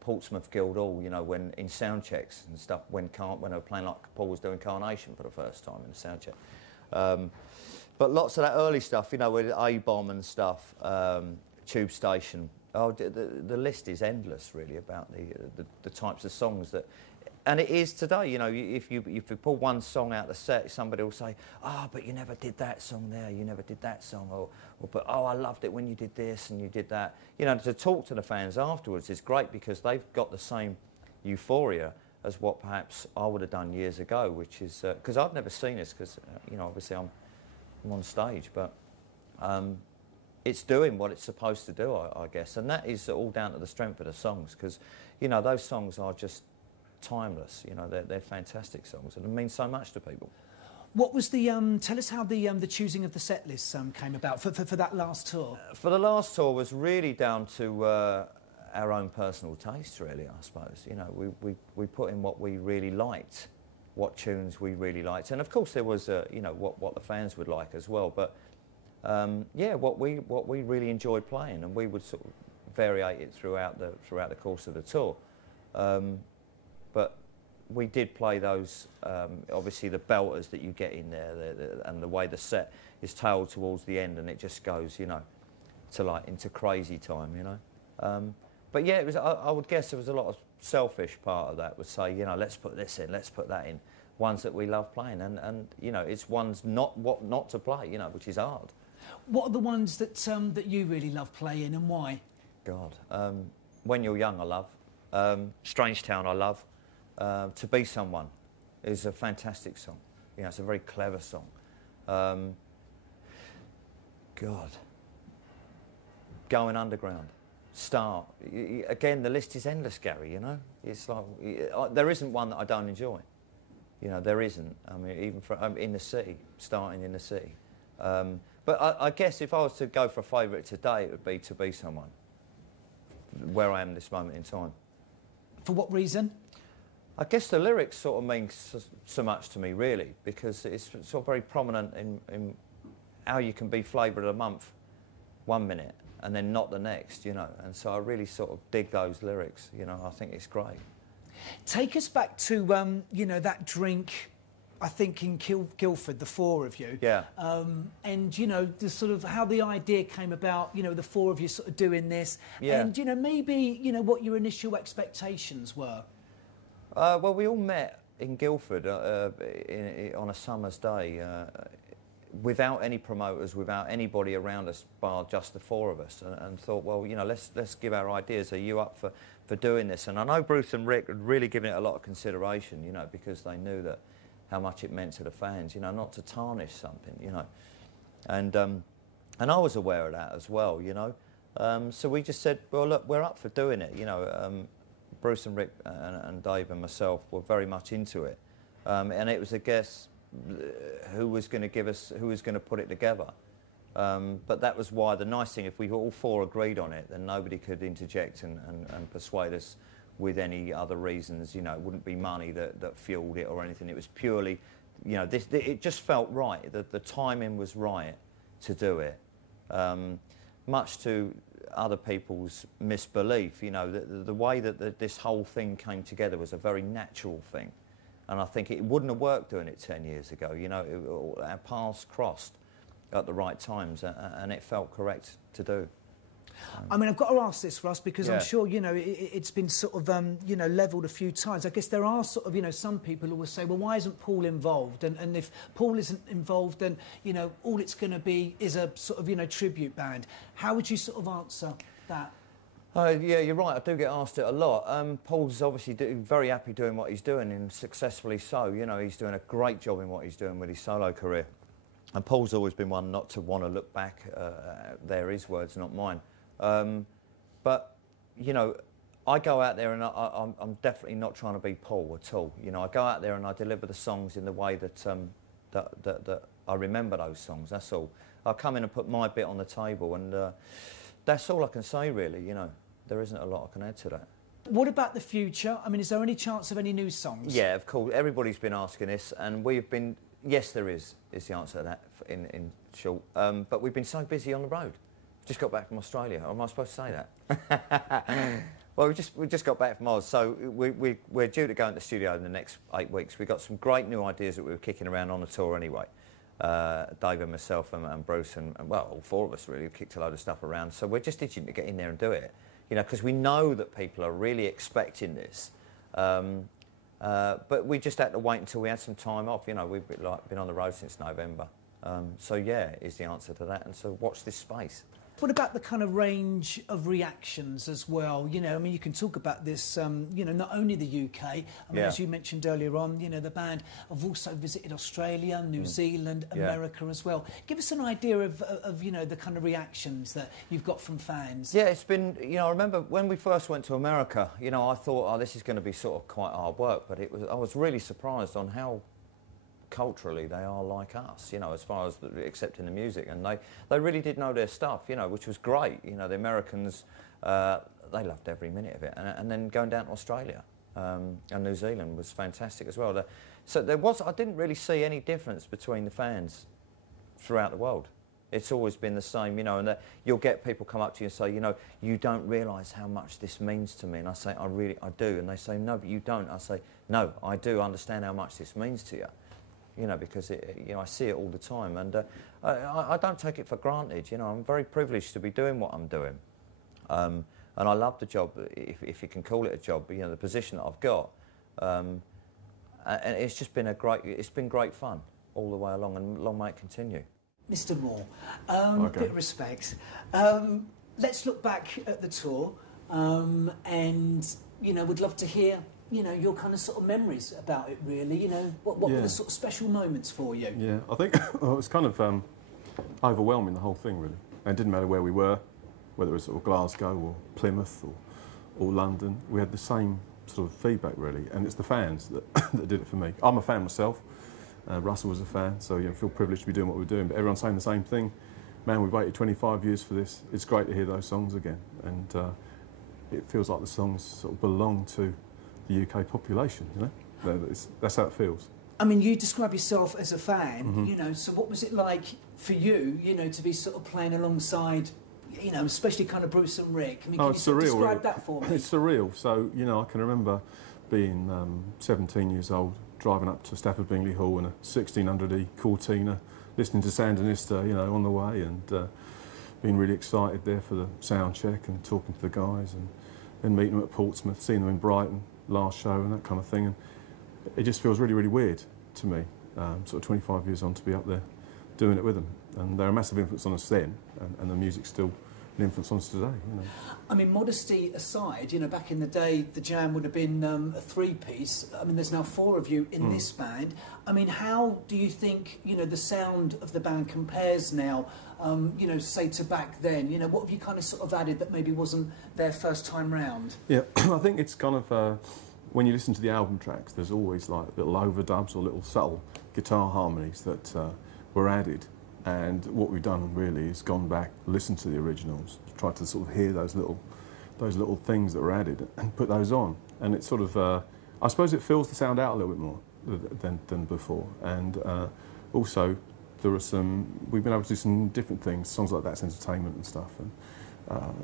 Portsmouth Guildhall, you know, when in sound checks and stuff, when they were playing, like Paul was doing Carnation for the first time in the sound check. But lots of that early stuff, you know, with A-Bomb and stuff, Tube Station. Oh, the list is endless, really, about the types of songs that. And it is today, you know, if you pull one song out of the set, somebody will say, oh, but you never did that song there, you never did that song, or but, oh, I loved it when you did this and you did that. You know, to talk to the fans afterwards is great because they've got the same euphoria as what perhaps I would have done years ago, which is, because I've never seen this, because, you know, obviously I'm on stage, but it's doing what it's supposed to do, I guess, and that is all down to the strength of the songs, because, you know, those songs are just timeless, you know, they're fantastic songs and it means so much to people. What was the, tell us how the choosing of the set list came about for that last tour? For the last tour was really down to our own personal taste, really, I suppose. You know, we put in what we really liked, what tunes we really liked, and of course there was, you know, what the fans would like as well, but yeah, what we really enjoyed playing, and we would sort of variate it throughout the course of the tour. But we did play those, obviously the belters that you get in there, and the way the set is tailed towards the end, and it just goes, you know, to like into crazy time, you know. But yeah, it was. I would guess there was a lot of selfish part of that. Would say, you know, let's put this in, let's put that in. Ones that we love playing, and you know, it's ones not to play, you know, which is hard. What are the ones that that you really love playing, and why? God, When You're Young, I love. Strange Town, I love. To Be Someone is a fantastic song. You know, it's a very clever song. God. Going Underground. Start. Again, the list is endless, Gary, you know. It's like, there isn't one that I don't enjoy. You know, there isn't. I mean, even for In the City, starting in the city. But I guess if I was to go for a favourite today, it would be To Be Someone, where I am this moment in time. For what reason? I guess the lyrics sort of mean so much to me, really, because it's sort of very prominent in how you can be flavour of the month one minute and then not the next, you know. And so I really sort of dig those lyrics, you know. I think it's great. Take us back to, you know, that drink, I think, in Guildford, the four of you. Yeah. And, you know, the sort of how the idea came about, you know, the four of you sort of doing this. Yeah. And, you know, maybe, you know, what your initial expectations were. Well, we all met in Guildford on a summer's day without any promoters, without anybody around us, bar just the four of us, and thought, well, you know, let's give our ideas. Are you up for doing this? And I know Bruce and Rick had really given it a lot of consideration, you know, because they knew that how much it meant to the fans, you know, not to tarnish something, you know. And I was aware of that as well, you know. So we just said, well, look, we're up for doing it, you know. Bruce and Rick and Dave and myself were very much into it, and it was a guess who was going to put it together. But that was why the nice thing, if we all four agreed on it, then nobody could interject and persuade us with any other reasons. You know, it wouldn't be money that fueled it or anything. It was purely, you know, it just felt right. The timing was right to do it. Much to other people's misbelief, you know, the way that this whole thing came together was a very natural thing, and I think it wouldn't have worked doing it 10 years ago. You know, our paths crossed at the right times, and it felt correct to do. I mean, I've got to ask this, Russ, because I'm sure, you know, it's been sort of, you know, levelled a few times. I guess there are sort of, you know, some people who will say, well, why isn't Paul involved? And if Paul isn't involved, then, you know, all it's going to be is a sort of, you know, tribute band. How would you sort of answer that? Yeah, you're right. I do get asked it a lot. Paul's obviously very happy doing what he's doing, and successfully so. You know, he's doing a great job in what he's doing with his solo career. And Paul's always been one not to want to look back. They're his words, not mine. But, you know, I go out there and I'm definitely not trying to be Paul at all. You know, I go out there and I deliver the songs in the way that, that I remember those songs, that's all. I come in and put my bit on the table, and that's all I can say, really, you know. There isn't a lot I can add to that. What about the future? I mean, is there any chance of any new songs? Yeah, of course. Everybody's been asking this, and we've been... Yes, there is the answer to that, in short. But we've been so busy on the road. Just got back from Australia. Or am I supposed to say that? Well, we just got back from Oz, so we're due to go into the studio in the next 8 weeks. We've got some great new ideas that we were kicking around on the tour anyway. Dave and myself and Bruce and, well, all four of us really kicked a load of stuff around. So we're just itching to get in there and do it. You know, because we know that people are really expecting this. But we just had to wait until we had some time off. You know, we've been on the road since November. So, yeah, is the answer to that. And so watch this space. What about the kind of range of reactions as well? You know, I mean, you can talk about this, you know, not only the UK. I mean, as you mentioned earlier on, you know, the band have also visited Australia, New Zealand, America as well. Give us an idea of, you know, the kind of reactions that you've got from fans. Yeah, it's been, you know, I remember when we first went to America, you know, I thought, oh, this is going to be sort of quite hard work. But I was really surprised on how culturally they are like us, you know, as far as accepting the music, and they really did know their stuff, you know, which was great. You know, the Americans, they loved every minute of it, and then going down to Australia and New Zealand was fantastic as well. So I didn't really see any difference between the fans throughout the world. It's always been the same, you know, and you'll get people come up to you and say, you know, you don't realise how much this means to me. And I say, I do. And they say, no, but you don't. I say, no, I do understand how much this means to you. You know, because you know, I see it all the time, and I don't take it for granted. You know, I'm very privileged to be doing what I'm doing, and I love the job, if you can call it a job. You know, the position that I've got, and it's just been great fun all the way along, and long may it continue. Mr. Moore, bit of respect. Let's look back at the tour, and you know, we'd love to hear, you know, your kind of sort of memories about it, really. You know, what were the sort of special moments for you? Yeah, I think it was kind of overwhelming, the whole thing, really. And it didn't matter where we were, whether it was sort of Glasgow or Plymouth or London. We had the same sort of feedback, really. And it's the fans that did it for me. I'm a fan myself. Russell was a fan, so I feel privileged to be doing what we're doing. But everyone's saying the same thing. Man, we've waited 25 years for this. It's great to hear those songs again. And it feels like the songs sort of belong to the UK population, you know? That's how it feels. I mean, you describe yourself as a fan, you know, so what was it like for you, you know, to be sort of playing alongside, you know, especially kind of Bruce and Rick? I mean, can you sort of describe that for me? It's surreal. So, you know, I can remember being 17 years old, driving up to Stafford Bingley Hall in a 1600E Cortina, listening to Sandinista, you know, on the way, and being really excited there for the sound check and talking to the guys, and then meeting them at Portsmouth, seeing them in Brighton, last show and that kind of thing. And it just feels really, really weird to me, sort of 25 years on, to be up there doing it with them. And they're a massive influence on us then, and the music's still an influence on us today, you know. I mean, modesty aside, you know, back in the day, the Jam would have been a three-piece. I mean, there's now four of you in this band. I mean, how do you think, you know, the sound of the band compares now, you know, say to back then? You know, what have you kind of sort of added that maybe wasn't there first time round? Yeah, I think it's kind of, when you listen to the album tracks, there's always like little overdubs or little subtle guitar harmonies that were added. And what we've done really is gone back, listened to the originals, tried to sort of hear those little things that were added and put those on. And it's sort of, I suppose it fills the sound out a little bit more than before. And also, we've been able to do some different things, songs like That's Entertainment and stuff.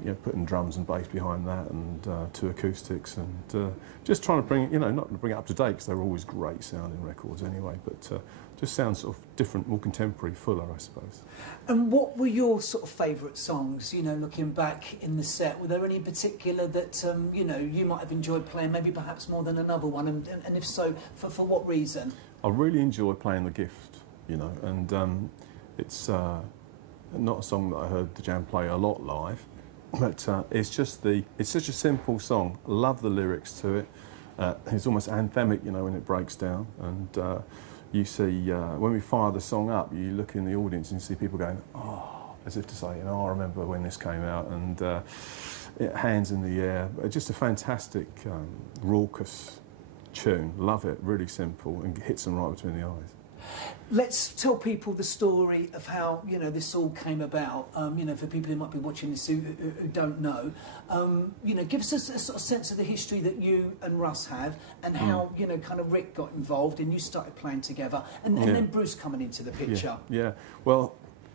you know, putting drums and bass behind that, and 2 acoustics, and just trying to bring, you know, not to bring it up to date because they were always great sounding records anyway, but just sounds sort of different, more contemporary, fuller, I suppose. And what were your sort of favourite songs, you know, looking back in the set? Were there any in particular that, you know, you might have enjoyed playing, maybe perhaps more than another one, and if so, for what reason? I really enjoy playing The Gift, you know, and it's not a song that I heard the Jam play a lot live, but it's such a simple song. Love the lyrics to it. It's almost anthemic, you know, when it breaks down, and you see, when we fire the song up, you look in the audience and you see people going, oh, as if to say, you know, I remember when this came out, and hands in the air. Just a fantastic, raucous tune. Love it, really simple, and hits them right between the eyes. Let's tell people the story of how, you know, this all came about. You know, for people who might be watching this who don't know, you know, give us a sort of sense of the history that you and Russ have, and how, you know, kind of Rick got involved and you started playing together, and then Bruce coming into the picture. Yeah. Well,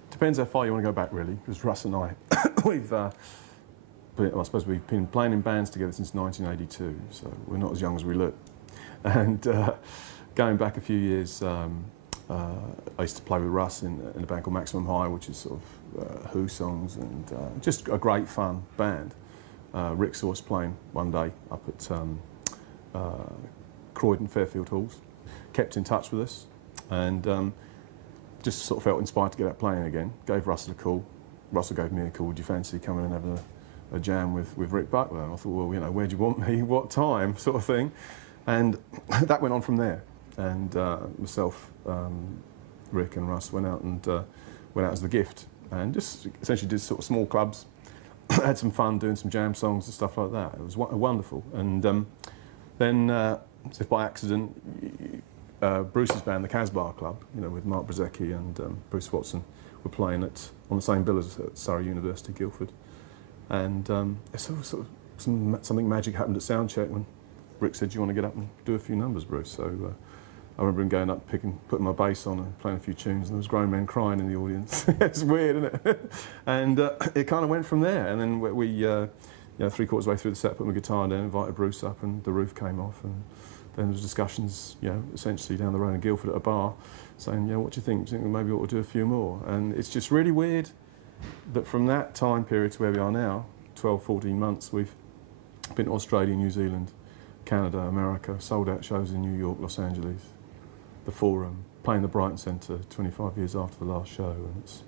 depends how far you want to go back, really, because Russ and I, I suppose we've been playing in bands together since 1982, so we're not as young as we look. And going back a few years, I used to play with Russ in a band called Maximum High, which is sort of Who songs, and just a great fun band. Rick saw us playing one day up at Croydon Fairfield Halls, kept in touch with us, and just sort of felt inspired to get out playing again. Gave Russell a call. Russell gave me a call. Do you fancy coming and having a jam with Rick Buckler? And I thought, well, you know, where do you want me? What time? Sort of thing. And that went on from there. And myself, Rick and Russ went out as The Gift, and just essentially did sort of small clubs, had some fun doing some jam songs and stuff like that. It was wonderful. And then, as if by accident, Bruce's band, the Casbah Club, you know, with Mark Brzezicki and Bruce Watson, were playing on the same bill as at Surrey University, Guildford. And something magic happened at soundcheck when Rick said, do you want to get up and do a few numbers, Bruce? So I remember him going up, putting my bass on and playing a few tunes, and there was grown men crying in the audience. It's weird, isn't it? And it kind of went from there. And then we you know, 3/4 way through the set, put my guitar down, invited Bruce up, and the roof came off. And then there was discussions, you know, essentially down the road in Guildford at a bar, saying, you know, what do you think? Do you think maybe we ought to do a few more? And it's just really weird that from that time period to where we are now, 12, 14 months, we've been to Australia, New Zealand, Canada, America, sold out shows in New York, Los Angeles, the Forum, playing the Brighton Centre 25 years after the last show, and it's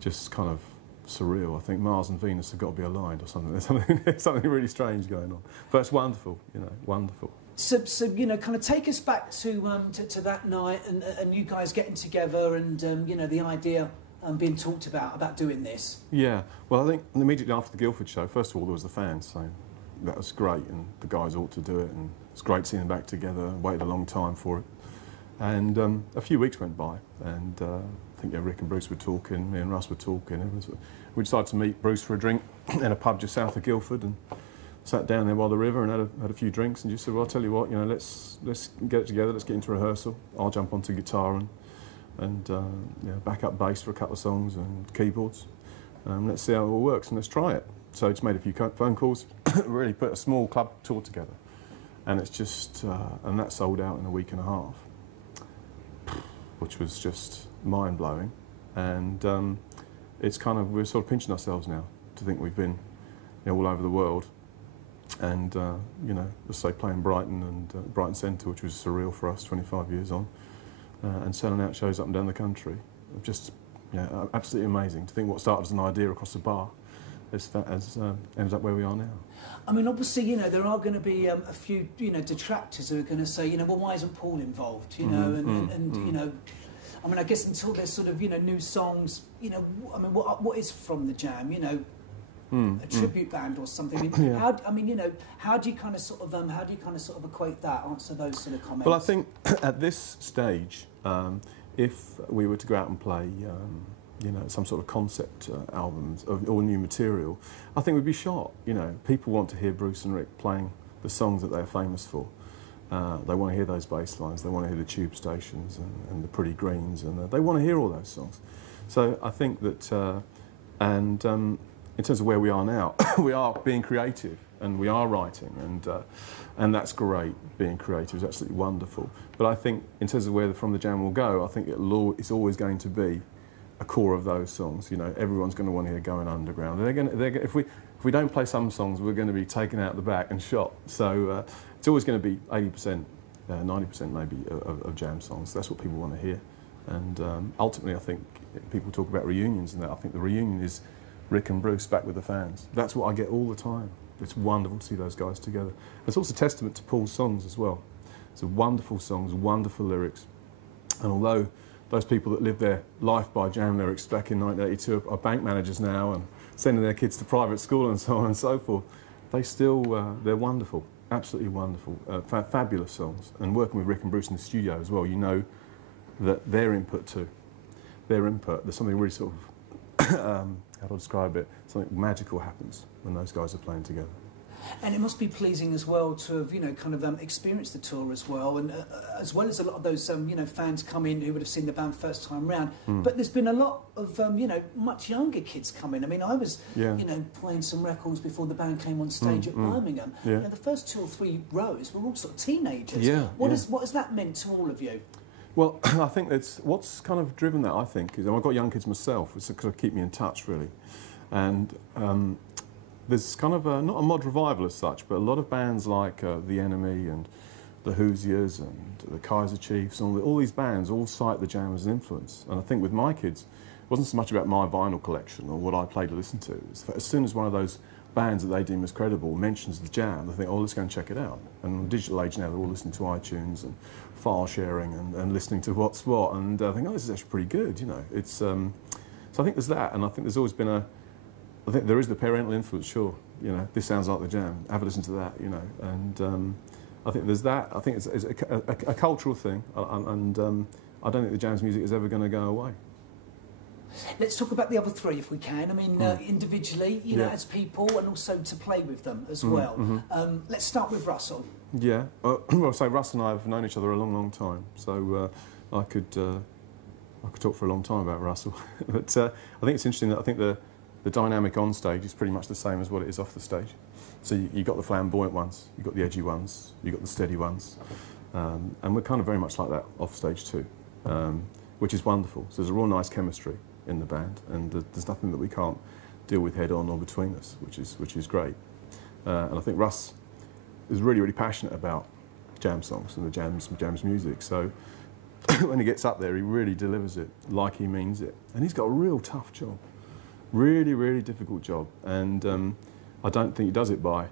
just kind of surreal. I think Mars and Venus have got to be aligned or something. There's something really strange going on. But it's wonderful, you know, wonderful. So you know, kind of take us back to that night and you guys getting together and, you know, the idea being talked about doing this. Yeah, well, I think immediately after the Guildford show, first of all, there was the fans saying, that was great, and the guys ought to do it, and it's great seeing them back together. Waited a long time for it, and a few weeks went by, and I think Rick and Bruce were talking, me and Russ were talking. We decided to meet Bruce for a drink in a pub just south of Guildford, and sat down there by the river and had a few drinks, and just said, well, I'll tell you what, you know, let's get it together, let's get into rehearsal. I'll jump onto guitar and you know, back up bass for a couple of songs and keyboards. Let's see how it all works, and let's try it. So I just made a few phone calls, really put a small club tour together, and it's just, and that sold out in a week and a half, which was just mind-blowing. And it's kind of, we're sort of pinching ourselves now to think we've been, you know, all over the world, and you know, let's say playing Brighton and Brighton Centre, which was surreal for us 25 years on, and selling out shows up and down the country. Just, yeah, absolutely amazing to think what started as an idea across a bar has ended up where we are now. I mean, obviously, you know, there are going to be a few, you know, detractors who are going to say, you know, well, why isn't Paul involved? You know, and you know, I mean, I guess until there's sort of, you know, new songs, you know, I mean, what is from the Jam? You know, a tribute band or something. I mean, yeah. I mean, you know, how do you kind of sort of equate that? Answer those sort of comments. Well, I think at this stage, if we were to go out and play, you know, some sort of concept albums or new material, I think we'd be shot. You know, people want to hear Bruce and Rick playing the songs that they're famous for. They want to hear those bass lines, they want to hear the tube stations and the pretty greens, and they want to hear all those songs. So I think that, in terms of where we are now, we are being creative and we are writing, and that's great. Being creative is absolutely wonderful. But I think in terms of where From the Jam will go, I think it's always going to be a core of those songs. You know, everyone's going to want to hear Going Underground. If we don't play some songs, we're going to be taken out the back and shot. So it's always going to be 80%, 90% maybe of Jam songs. That's what people want to hear. And ultimately, I think people talk about reunions and that. I think the reunion is Rick and Bruce back with the fans. That's what I get all the time. It's wonderful to see those guys together. It's also a testament to Paul's songs as well. It's wonderful songs, wonderful lyrics. And although those people that lived their life by Jam lyrics back in 1982 are bank managers now and sending their kids to private school and so on and so forth, they still, they're wonderful, absolutely wonderful, fabulous songs. And working with Rick and Bruce in the studio as well, you know that their input too, there's something really sort of, how do I describe it, something magical happens when those guys are playing together. And it must be pleasing as well to have, you know, kind of experienced the tour as well, and as well as a lot of those, you know, fans come in who would have seen the band first time round. But there's been a lot of, you know, much younger kids come in. I mean, I was, you know, playing some records before the band came on stage at Birmingham. You know, the first 2 or 3 rows were all sort of teenagers. What has that meant to all of you? Well, I think that's what's kind of driven that, I think, is I've got young kids myself, it's to keep me in touch, really. And there's kind of not a mod revival as such, but a lot of bands like The Enemy and the Hoosiers and the Kaiser Chiefs, and all these bands all cite the Jam as an influence. And I think with my kids, it wasn't so much about my vinyl collection or what I played to listen to. As soon as one of those bands that they deem as credible mentions the Jam, they think, oh, let's go and check it out. And in the digital age now, they're all listening to iTunes and file sharing and listening to what's what, and I think, oh, this is actually pretty good, you know. It's so I think there's that, and I think there's always been I think there is the parental influence, sure. You know, this sounds like the Jam, have a listen to that, you know. And I think there's that. I think it's a cultural thing, and I don't think the Jam's music is ever going to go away. Let's talk about the other 3 if we can. I mean, individually, you know, as people, and also to play with them as well. Let's start with Russell. Yeah, well, so Russ and I have known each other a long, long time, so I could talk for a long time about Russell. But I think it's interesting that I think the dynamic on stage is pretty much the same as what it is off the stage. So you got the flamboyant ones, you got the edgy ones, you got the steady ones, and we're kind of very much like that off stage too, which is wonderful. So there's a real nice chemistry in the band, and there's nothing that we can't deal with head on or between us, which is great. And I think Russ is really, really passionate about Jam songs and the Jam's music. So when he gets up there, he really delivers it like he means it. And he's got a real tough job, really, really difficult job. And I don't think he does it by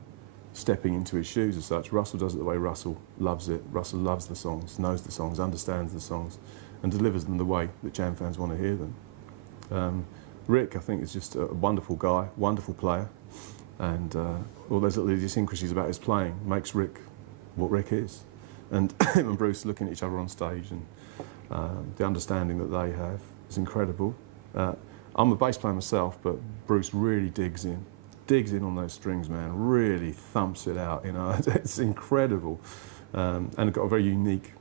stepping into his shoes as such. Russell does it the way Russell loves it. Russell loves the songs, knows the songs, understands the songs, and delivers them the way that Jam fans want to hear them. Rick, I think, is just a wonderful guy, wonderful player. And all those little idiosyncrasies about his playing makes Rick what Rick is. And him and Bruce looking at each other on stage, and the understanding that they have is incredible. I'm a bass player myself, but Bruce really digs in on those strings, man, really thumps it out, you know. It's incredible. And got a very unique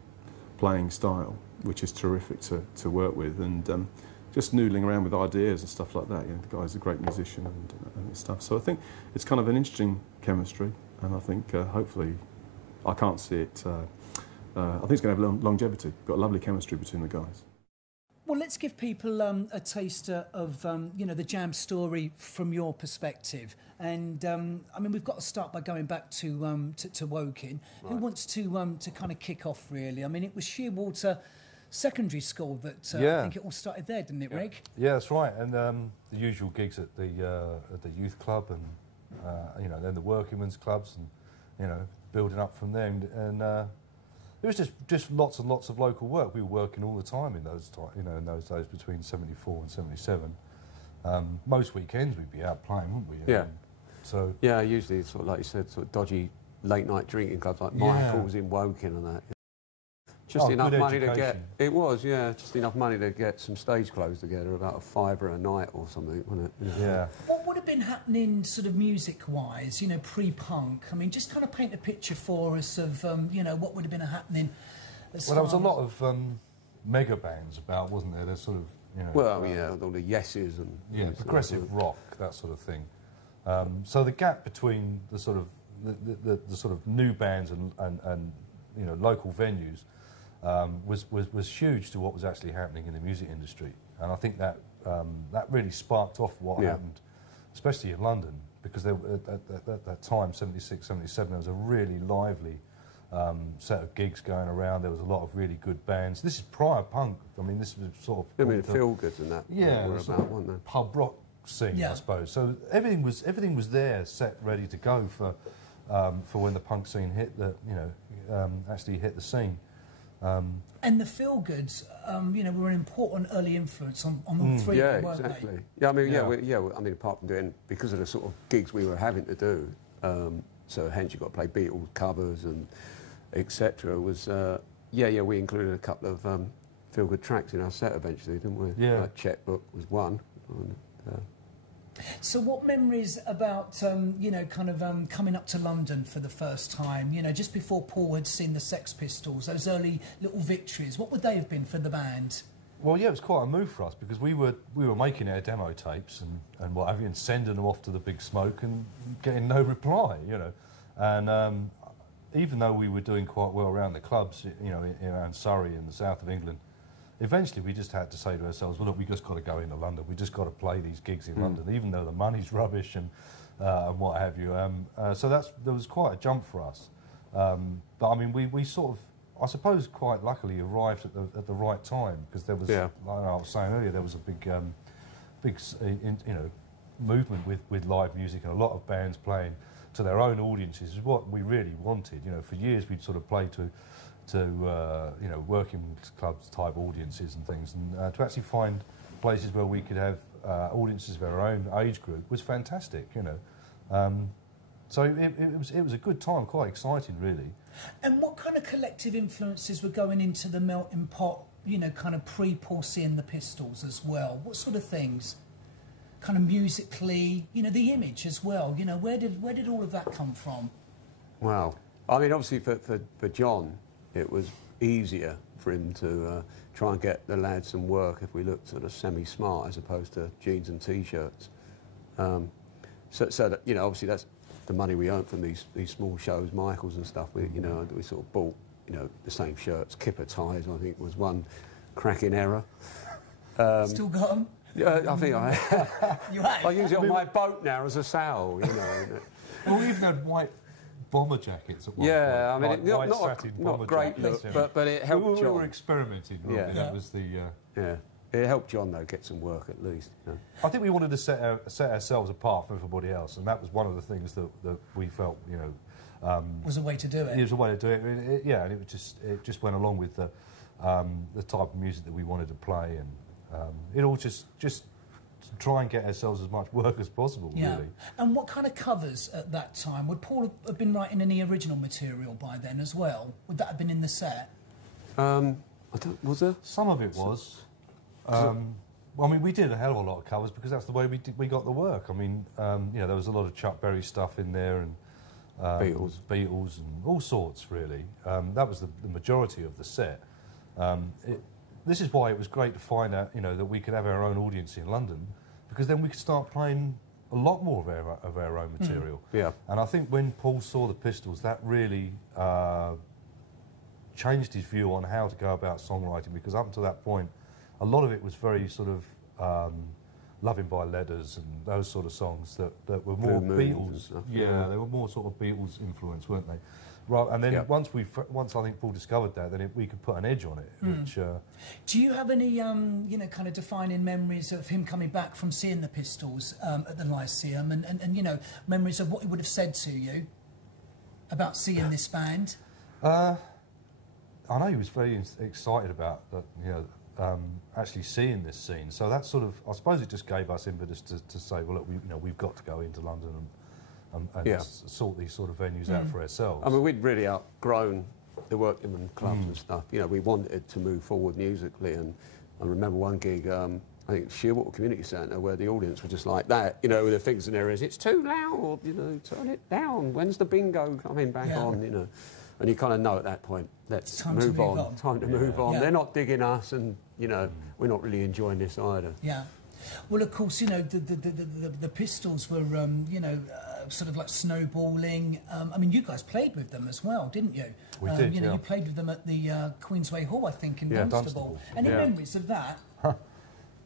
playing style, which is terrific to work with. And just noodling around with ideas and stuff like that. You know, the guy's a great musician and stuff. So I think it's kind of an interesting chemistry, and I think hopefully, I can't see it. I think it's going to have longevity. Got a lovely chemistry between the guys. Well, let's give people a taster of you know, the Jam story from your perspective. And I mean, we've got to start by going back to Woking. Right. Who wants to kind of kick off, really? I mean, it was Shearwater Secondary School that I think it all started there, didn't it, Rick? Yeah, that's right. And the usual gigs at the youth club, and you know, then the workingmen's clubs, and you know, building up from there. And it was just lots and lots of local work. We were working all the time in those in those days between '74 and '77. Most weekends we'd be out playing, wouldn't we? Yeah. So yeah, usually sort of like you said, sort of dodgy late night drinking clubs like Michael's in Woking and that. Just enough money to get. It was, yeah, just enough money to get some stage clothes together, about £5 a night or something, wasn't it? Yeah. What would have been happening, sort of music-wise, you know, pre-punk? I mean, just kind of paint a picture for us of, you know, what would have been happening. Well, there was a lot of mega bands about, wasn't there? There's sort of, you know. Well, yeah, all the Yeses and progressive rock, that sort of thing. So the gap between the sort of the sort of new bands and you know, local venues was huge to what was actually happening in the music industry, and I think that that really sparked off what happened, especially in London, because there, at that time, 76, 77, there was a really lively set of gigs going around. There was a lot of really good bands. This is prior punk. I mean, this was sort of... I mean, feel-goods and that. Yeah, were about, weren't they? Pub rock scene, I suppose. So everything was there, set, ready to go for when the punk scene hit the, you know, actually hit the scene. And the feel-goods, you know, were an important early influence on all three of them, weren't exactly. they? Yeah, I mean, I mean, apart from doing, because of the sort of gigs we were having to do, so hence you've got to play Beatles covers and etc. Was we included a couple of feel-good tracks in our set eventually, didn't we? Yeah. Like Checkbook was one. And, so what memories about, you know, kind of coming up to London for the first time, you know, just before Paul had seen the Sex Pistols, those early little victories, what would they have been for the band? Well, yeah, it was quite a move for us, because we were making our demo tapes and what have you, and sending them off to the Big Smoke and getting no reply, you know. And even though we were doing quite well around the clubs, you know, around Surrey in the south of England, eventually we just had to say to ourselves, well, look, we just got to go into London. We just got to play these gigs in London, even though the money's rubbish and what have you. So there was quite a jump for us. But I mean, we sort of, I suppose, quite luckily arrived at the right time, because there was, like I was saying earlier, there was a big you know, movement with live music, and a lot of bands playing to their own audiences is what we really wanted. You know, for years we'd sort of played to you know, working clubs type audiences and things, and to actually find places where we could have audiences of our own age group was fantastic. You know, so it was a good time, quite exciting, really. And what kind of collective influences were going into the melting pot, you know, kind of pre-Paul seeing the Pistols as well? What sort of things? Kind of musically, you know, the image as well. You know, where did all of that come from? Well, I mean, obviously for John, it was easier for him to try and get the lads some work if we looked sort of semi-smart as opposed to jeans and T-shirts. So that, you know, obviously that's the money we earned from these small shows, Michaels and stuff. We, you know, we sort of bought, you know, the same shirts. Kipper ties, I think, was one cracking error. Still got them? Yeah, I think I have. You have? I use it on my boat now as a sail, you know. Well, we even had white bomber jackets at one point. I mean, like not great look, but it helped John. We were experimenting, really. That was the... It helped John, though, get some work at least. You know. I think we wanted to set ourselves apart from everybody else, and that was one of the things that we felt, you know... was a way to do it. It was a way to do it. And it just went along with the type of music that we wanted to play, and it all just try and get ourselves as much work as possible, really. And what kind of covers at that time? Would Paul have been writing any original material by then as well? Would that have been in the set? Was there? Some of it was. Well, I mean, we did a hell of a lot of covers because that's the way we got the work. I mean, you know, there was a lot of Chuck Berry stuff in there, and Beatles and all sorts, really. That was the majority of the set. This is why it was great to find out, you know, that we could have our own audience in London, because then we could start playing a lot more of our own material. Yeah. And I think when Paul saw the Pistols, that really changed his view on how to go about songwriting, because up until that point, a lot of it was very sort of Loving by Letters and those sort of songs that were more Beatles. Yeah, they were more sort of Beatles influence, weren't they? Right, and then once I think Paul discovered that, then we could put an edge on it. Which, do you have any, you know, kind of defining memories of him coming back from seeing the Pistols at the Lyceum, and you know, memories of what he would have said to you about seeing this band? I know he was very excited about that, you know, actually seeing this scene. So that sort of, I suppose, it just gave us impetus to say, well, look, we've got to go into London and sort these sort of venues out for ourselves. I mean, we'd really outgrown the workingman clubs and stuff. You know, we wanted to move forward musically, and I remember one gig, I think Shearwater Community Centre, where the audience were just like that, you know, with their fingers in their ears. It's too loud, you know, turn it down. When's the bingo coming back on, you know? And you kind of know at that point, let's move on. Time to move on. Yeah. They're not digging us, and, you know, we're not really enjoying this either. Yeah. Well, of course, you know, the Pistols were, you know, sort of like snowballing. I mean, you guys played with them as well, didn't you? We did, you know, yeah. You played with them at the Queensway Hall, I think, in Dunstable. Any Yeah. memories of that?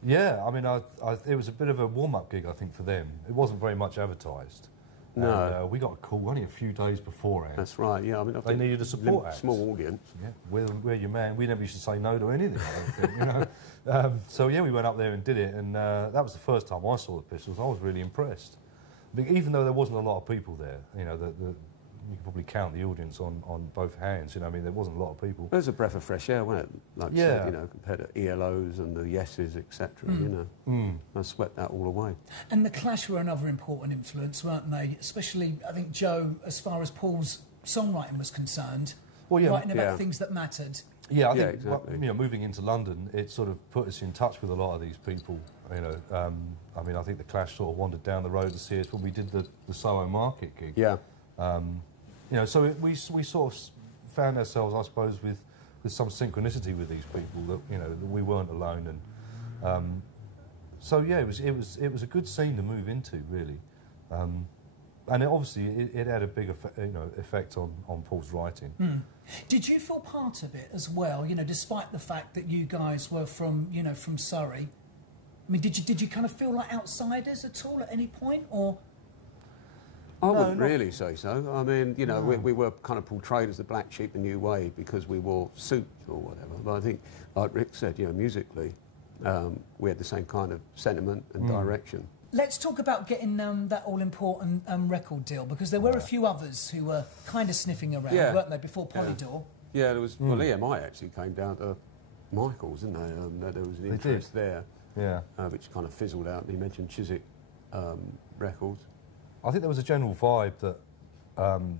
Yeah, I mean, it was a bit of a warm-up gig, I think, for them. It wasn't very much advertised. No. And, we got a call only a few days beforehand. That's right, yeah. I mean, They needed a support act. small audience. Yeah, we're your man. We never used to say no to anything, I don't think, you know. So, yeah, we went up there and did it, and that was the first time I saw the Pistols. I was really impressed. Even though there wasn't a lot of people there, you know, you could probably count the audience on both hands, you know, I mean, there wasn't a lot of people. It was a breath of fresh air, wasn't it? Like you said, you know, compared to ELOs and the Yeses, etc., you know. I swept that all away. And the Clash were another important influence, weren't they? Especially, I think, Joe, as far as Paul's songwriting was concerned, writing about things that mattered. Yeah, I think, exactly. You know, moving into London, it sort of put us in touch with a lot of these people, you know. I mean, I think the Clash sort of wandered down the road to see us when we did the Soho Market gig. Yeah. You know, so we sort of found ourselves, I suppose, with some synchronicity with these people that, you know, that we weren't alone, and so yeah, it was a good scene to move into, really, and it had a big effect on Paul's writing. Did you feel part of it as well? You know, despite the fact that you guys were from Surrey. I mean, did you kind of feel like outsiders at all at any point, or? I wouldn't really say so. I mean, you know, we were kind of portrayed as the black sheep, the new wave, because we wore suits or whatever. But I think, like Rick said, you know, musically, we had the same kind of sentiment and direction. Let's talk about getting that all-important record deal, because there were a few others who were kind of sniffing around, weren't they, before Polydor? Yeah, there was. Well, EMI actually came down to Michael's, didn't they? There was an interest there, which kind of fizzled out. He mentioned Chiswick Records. I think there was a general vibe that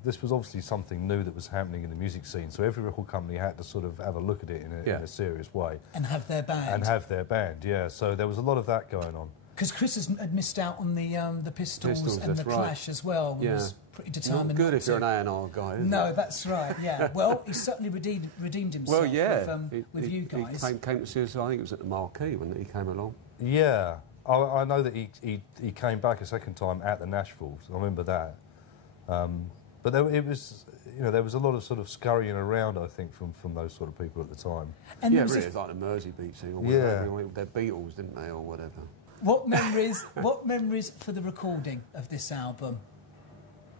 this was obviously something new that was happening in the music scene, so every record company had to sort of have a look at it in a serious way. And have their band. Yeah. So there was a lot of that going on. Because Chris had missed out on the Pistols and the Clash as well. He was pretty determined. Not good if you're an A&R guy, isn't it? That's right, yeah. Well, he certainly redeemed himself with you guys. He came to see us, I think it was at the Marquee when he came along. Yeah. I know that he came back a second time at the Nashville. I remember that, but there was a lot of sort of scurrying around, I think, from those sort of people at the time. And really, it's like the Mersey beat scene, or whatever. They're Beatles, didn't they, or whatever. What memories for the recording of this album?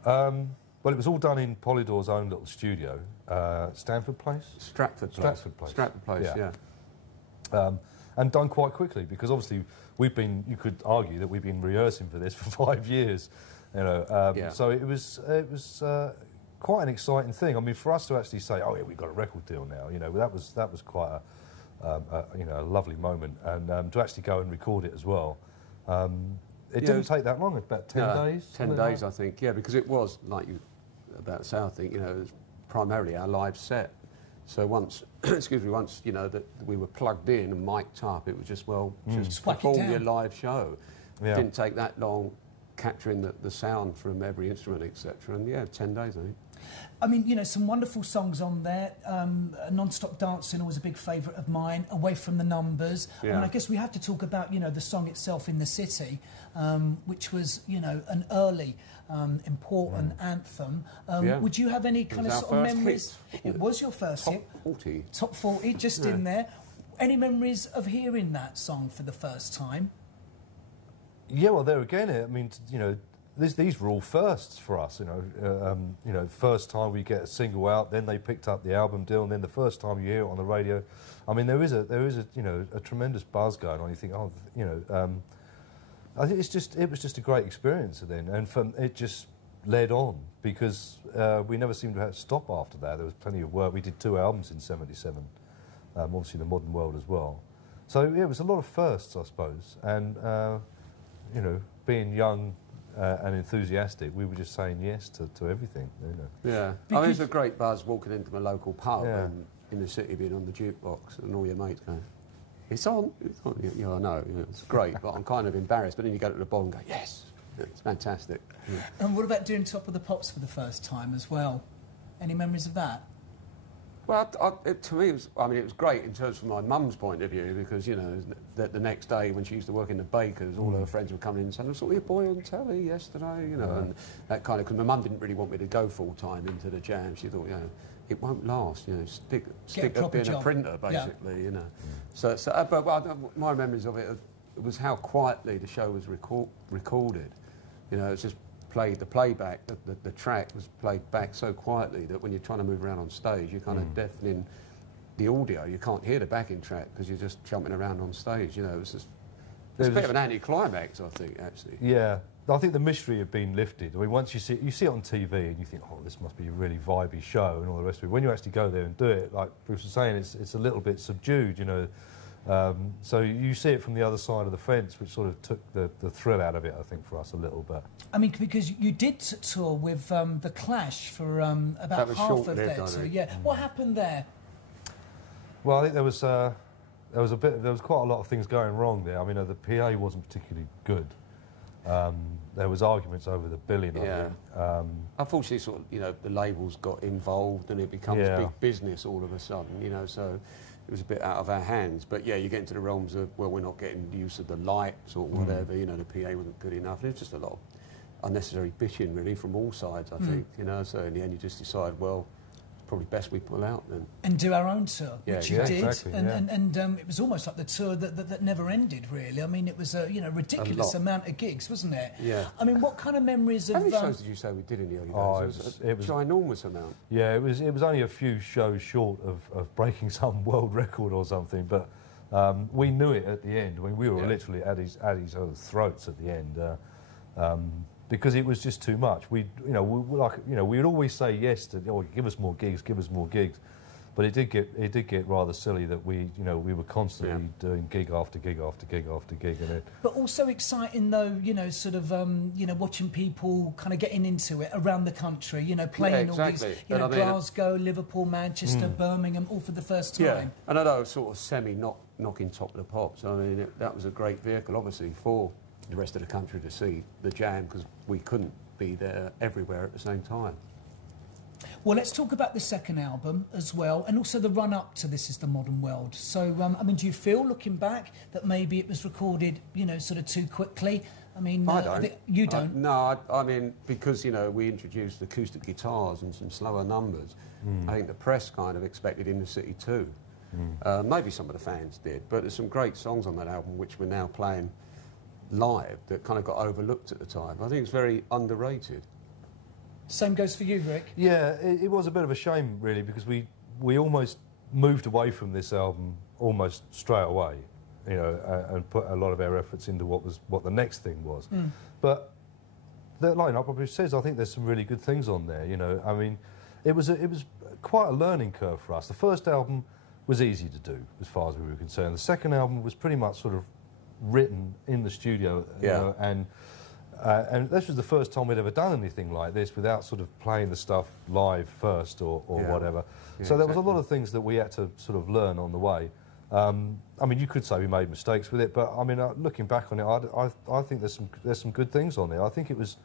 Well, it was all done in Polydor's own little studio, Stratford Place. Stratford Place. Yeah. And done quite quickly, because obviously you could argue that we've been rehearsing for this for 5 years, you know. So it was quite an exciting thing. I mean, for us to actually say, "Oh yeah, we've got a record deal now," you know, that was quite a lovely moment, and to actually go and record it as well. It didn't take that long, about 10 days. 10 days, I think. Yeah, because it was like you about to say. I think, you know, it was primarily our live set. So once, once, you know, that we were plugged in and mic'd up, it was just, just perform your live show. It didn't take that long capturing the sound from every instrument, etc. And 10 days, I think. I mean, you know, some wonderful songs on there. Non-Stop Dancing was a big favourite of mine, Away from the Numbers. Yeah. I mean, I guess we have to talk about, you know, the song itself, In the City, which was, you know, an early important anthem. Would you have any kind of sort of memories? It was your first hit. Top 40, just in there. Any memories of hearing that song for the first time? Yeah, well, there again, I mean, you know, these were all firsts for us, you know. First time we get a single out, then they picked up the album deal, and then the first time you hear it on the radio. I mean, there is a you know, a tremendous buzz going on. You think, oh, you know, I think it was just a great experience then, and it just led on, because we never seemed to have to stop after that. There was plenty of work. We did 2 albums in '77, obviously the Modern World as well. So yeah, it was a lot of firsts, I suppose, and you know, being young and enthusiastic, we were just saying yes to everything, you know. Yeah, I mean, it's a great buzz walking into my local pub and in the city being on the jukebox and all your mates going, it's on. Yeah, I know, it's great, but I'm kind of embarrassed. But then you go to the bar and go, yes, it's fantastic. Yeah. And what about doing Top of the Pops for the first time as well? Any memories of that? Well, to me, it was great in terms of my mum's point of view, because, you know, the next day when she used to work in the bakers, all her friends were coming in and saying, I saw your boy on telly yesterday, you know, and that kind of, because my mum didn't really want me to go full-time into the Jam. She thought, you know, it won't last, you know, stick at being a printer, basically, you know. So but my memories of it was how quietly the show was recorded. You know, it's just played, the playback, the track was played back so quietly that when you're trying to move around on stage, you're kind of deafening the audio. You can't hear the backing track because you're just jumping around on stage. You know, it's a bit of an anticlimax, I think, actually. Yeah, I think the mystery had been lifted. I mean, once you see it on TV and you think, oh, this must be a really vibey show and all the rest of it. When you actually go there and do it, like Bruce was saying, it's a little bit subdued, you know. So you see it from the other side of the fence, which sort of took the thrill out of it, I think, for us a little bit. I mean, because you did tour with The Clash for about half of their tour. Yeah. What happened there? Well, I think there was quite a lot of things going wrong there. I mean, the PA wasn't particularly good. There was arguments over the billing of it. Unfortunately, sort of, you know, the labels got involved and it becomes big business all of a sudden, you know, so it was a bit out of our hands. But yeah, you get into the realms of, well, we're not getting use of the lights or whatever, you know, the PA wasn't good enough. And it was just a lot of unnecessary bitching, really, from all sides, I think, you know. So in the end, you just decide, well, it's probably best we pull out then. And do our own tour, which you did. Exactly, and it was almost like the tour that never ended, really. I mean, it was a, you know, ridiculous amount of gigs, wasn't it? Yeah. I mean, what kind of memories of... How many shows did you say we did in the early days? It was a ginormous amount. Yeah, it was only a few shows short of breaking some world record or something, but we knew it at the end. I mean, we were literally at his throats at the end. Because it was just too much. We would always say yes to, oh, give us more gigs, but it did get rather silly that we were constantly doing gig after gig after gig after gig, and but also exciting though, you know, sort of watching people kind of getting into it around the country, you know, playing all these, you know, Glasgow, Liverpool, Manchester, Birmingham, all for the first time. Yeah, and I know sort of knocking Top of the Pops. I mean, that was a great vehicle, obviously, for the rest of the country to see the Jam, because we couldn't be there everywhere at the same time. Well, let's talk about the second album as well, and also the run-up to This Is the Modern World. So, I mean, do you feel, looking back, that maybe it was recorded, you know, sort of too quickly? I mean, I don't. You don't? I mean, because, you know, we introduced acoustic guitars and some slower numbers, I think the press kind of expected In the City too. Maybe some of the fans did, but there's some great songs on that album which we're now playing live that kind of got overlooked at the time. I think it's very underrated. Same goes for you, Rick. Yeah, it was a bit of a shame, really, because we almost moved away from this album almost straight away, you know, and put a lot of our efforts into what the next thing was. But the lineup probably says, I think there's some really good things on there, you know. I mean, it was quite a learning curve for us. The first album was easy to do, as far as we were concerned. The second album was pretty much sort of written in the studio, you know, and this was the first time we'd ever done anything like this without sort of playing the stuff live first or whatever. So there was a lot of things that we had to sort of learn on the way. I mean, you could say we made mistakes with it, but I mean, looking back on it, I think there's some good things on there. I think it was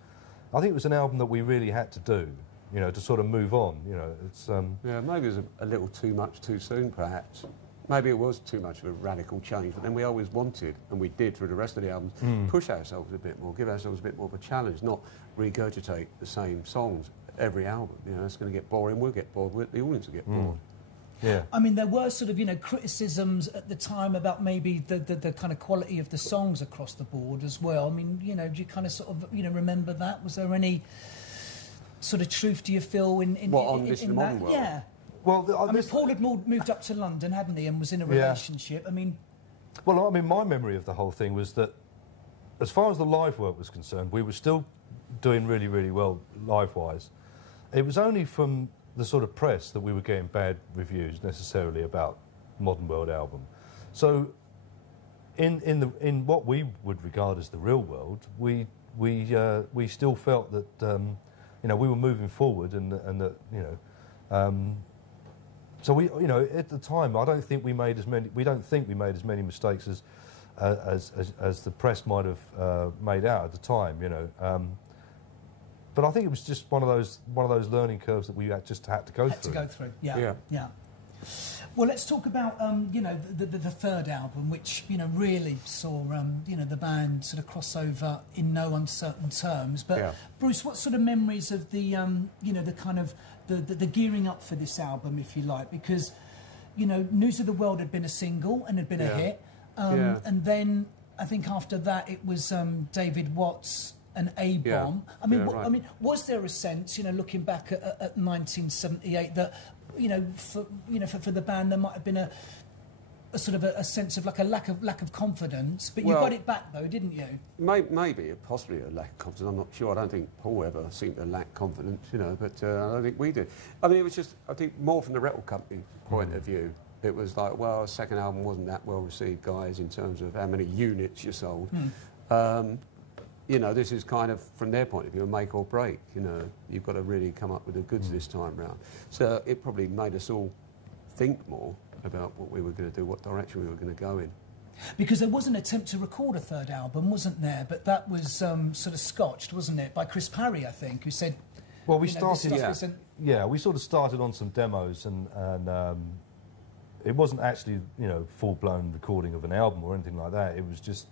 an album that we really had to do, you know, to sort of move on. You know, it's yeah, maybe it was a little too much too soon, perhaps. Maybe it was too much of a radical change, but then we always wanted, and we did through the rest of the albums, push ourselves a bit more, give ourselves a bit more of a challenge, not regurgitate the same songs every album. You know, it's going to get boring, we'll get bored, the audience will get bored. Yeah. I mean, there were sort of, you know, criticisms at the time about maybe the kind of quality of the songs across the board as well. I mean, you know, do you kind of sort of, you know, remember that? Was there any sort of truth, do you feel, in This Is the Modern World? Yeah. Well, I mean, Paul had moved up to London, hadn't he, and was in a relationship. I mean... Well, I mean, my memory of the whole thing was that, as far as the live work was concerned, we were still doing really, really well live-wise. It was only from the sort of press that we were getting bad reviews, necessarily, about Modern World album. So, in what we would regard as the real world, we still felt that, you know, we were moving forward and that, you know... So we, you know, at the time, I don't think we made as many. We don't think we made as many mistakes as the press might have made out at the time, you know. But I think it was just one of those learning curves that we just had to go through. Yeah. Well, let's talk about you know, the third album, which, you know, really saw you know, the band sort of cross over in no uncertain terms. But Bruce, what sort of memories of the you know, the kind of the gearing up for this album, if you like, because, you know, News of the World had been a single and had been a hit, and then I think after that it was David Watts and A-Bomb. I mean, I mean, was there a sense, you know, looking back at 1978, that, you know, for the band there might have been a sort of a sense of like a lack of confidence, but you got it back though, didn't you? Maybe, possibly a lack of confidence. I'm not sure. I don't think Paul ever seemed to lack confidence, you know. But I don't think we did. I mean, it was just, I think, more from the record company point of view. It was like, well, the second album wasn't that well received, guys, in terms of how many units you sold. You know, this is kind of, from their point of view, a make or break. You know, you've got to really come up with the goods this time round. So it probably made us all think more about what we were going to do, what direction we were going to go in. Because there was an attempt to record a third album, wasn't there? But that was sort of scotched, wasn't it, by Chris Parry, I think, who said... Well, we started... we sort of started on some demos, and it wasn't actually, you know, full-blown recording of an album or anything like that. It was just...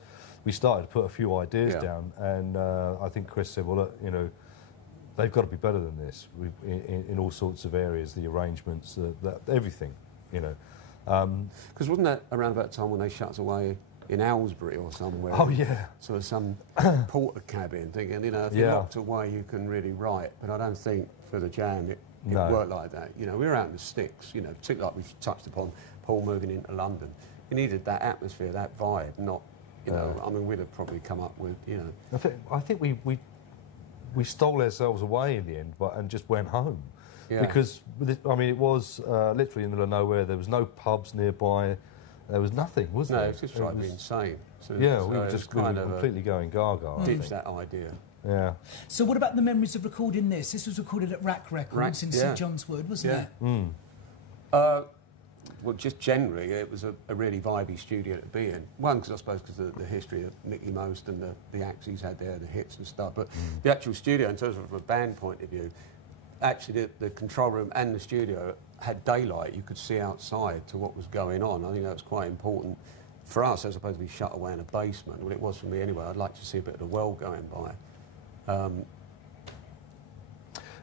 We started to put a few ideas down, and I think Chris said, well, look, you know, they've got to be better than this in all sorts of areas, the arrangements, everything, you know. Because wasn't that around about the time when they shut us away in Aylesbury or somewhere? Oh, yeah. So some porter cabin, thinking, you know, if you're locked away, you can really write. But I don't think for the Jam it worked like that. You know, we were out in the sticks, you know, particularly like we've touched upon, Paul moving into London. You needed that atmosphere, that vibe, not... You know, I mean, we'd have probably come up with, you know... I think we stole ourselves away in the end, and just went home. Yeah. Because, I mean, it was literally in the middle of nowhere. There was no pubs nearby. There was nothing, was there? No, it was just like insane. So, we were just completely going gaga. Ditch that idea. Yeah. So what about the memories of recording this? This was recorded at Rack Records in St John's Wood, wasn't it? Well, just generally, it was a really vibey studio to be in. One, because I suppose because of the history of Mickey Most and the acts he's had there, the hits and stuff. But the actual studio, in terms of from a band point of view, actually the control room and the studio had daylight. You could see outside to what was going on. I think that was quite important for us, as opposed to be shut away in a basement. Well, it was for me anyway. I'd like to see a bit of the world going by.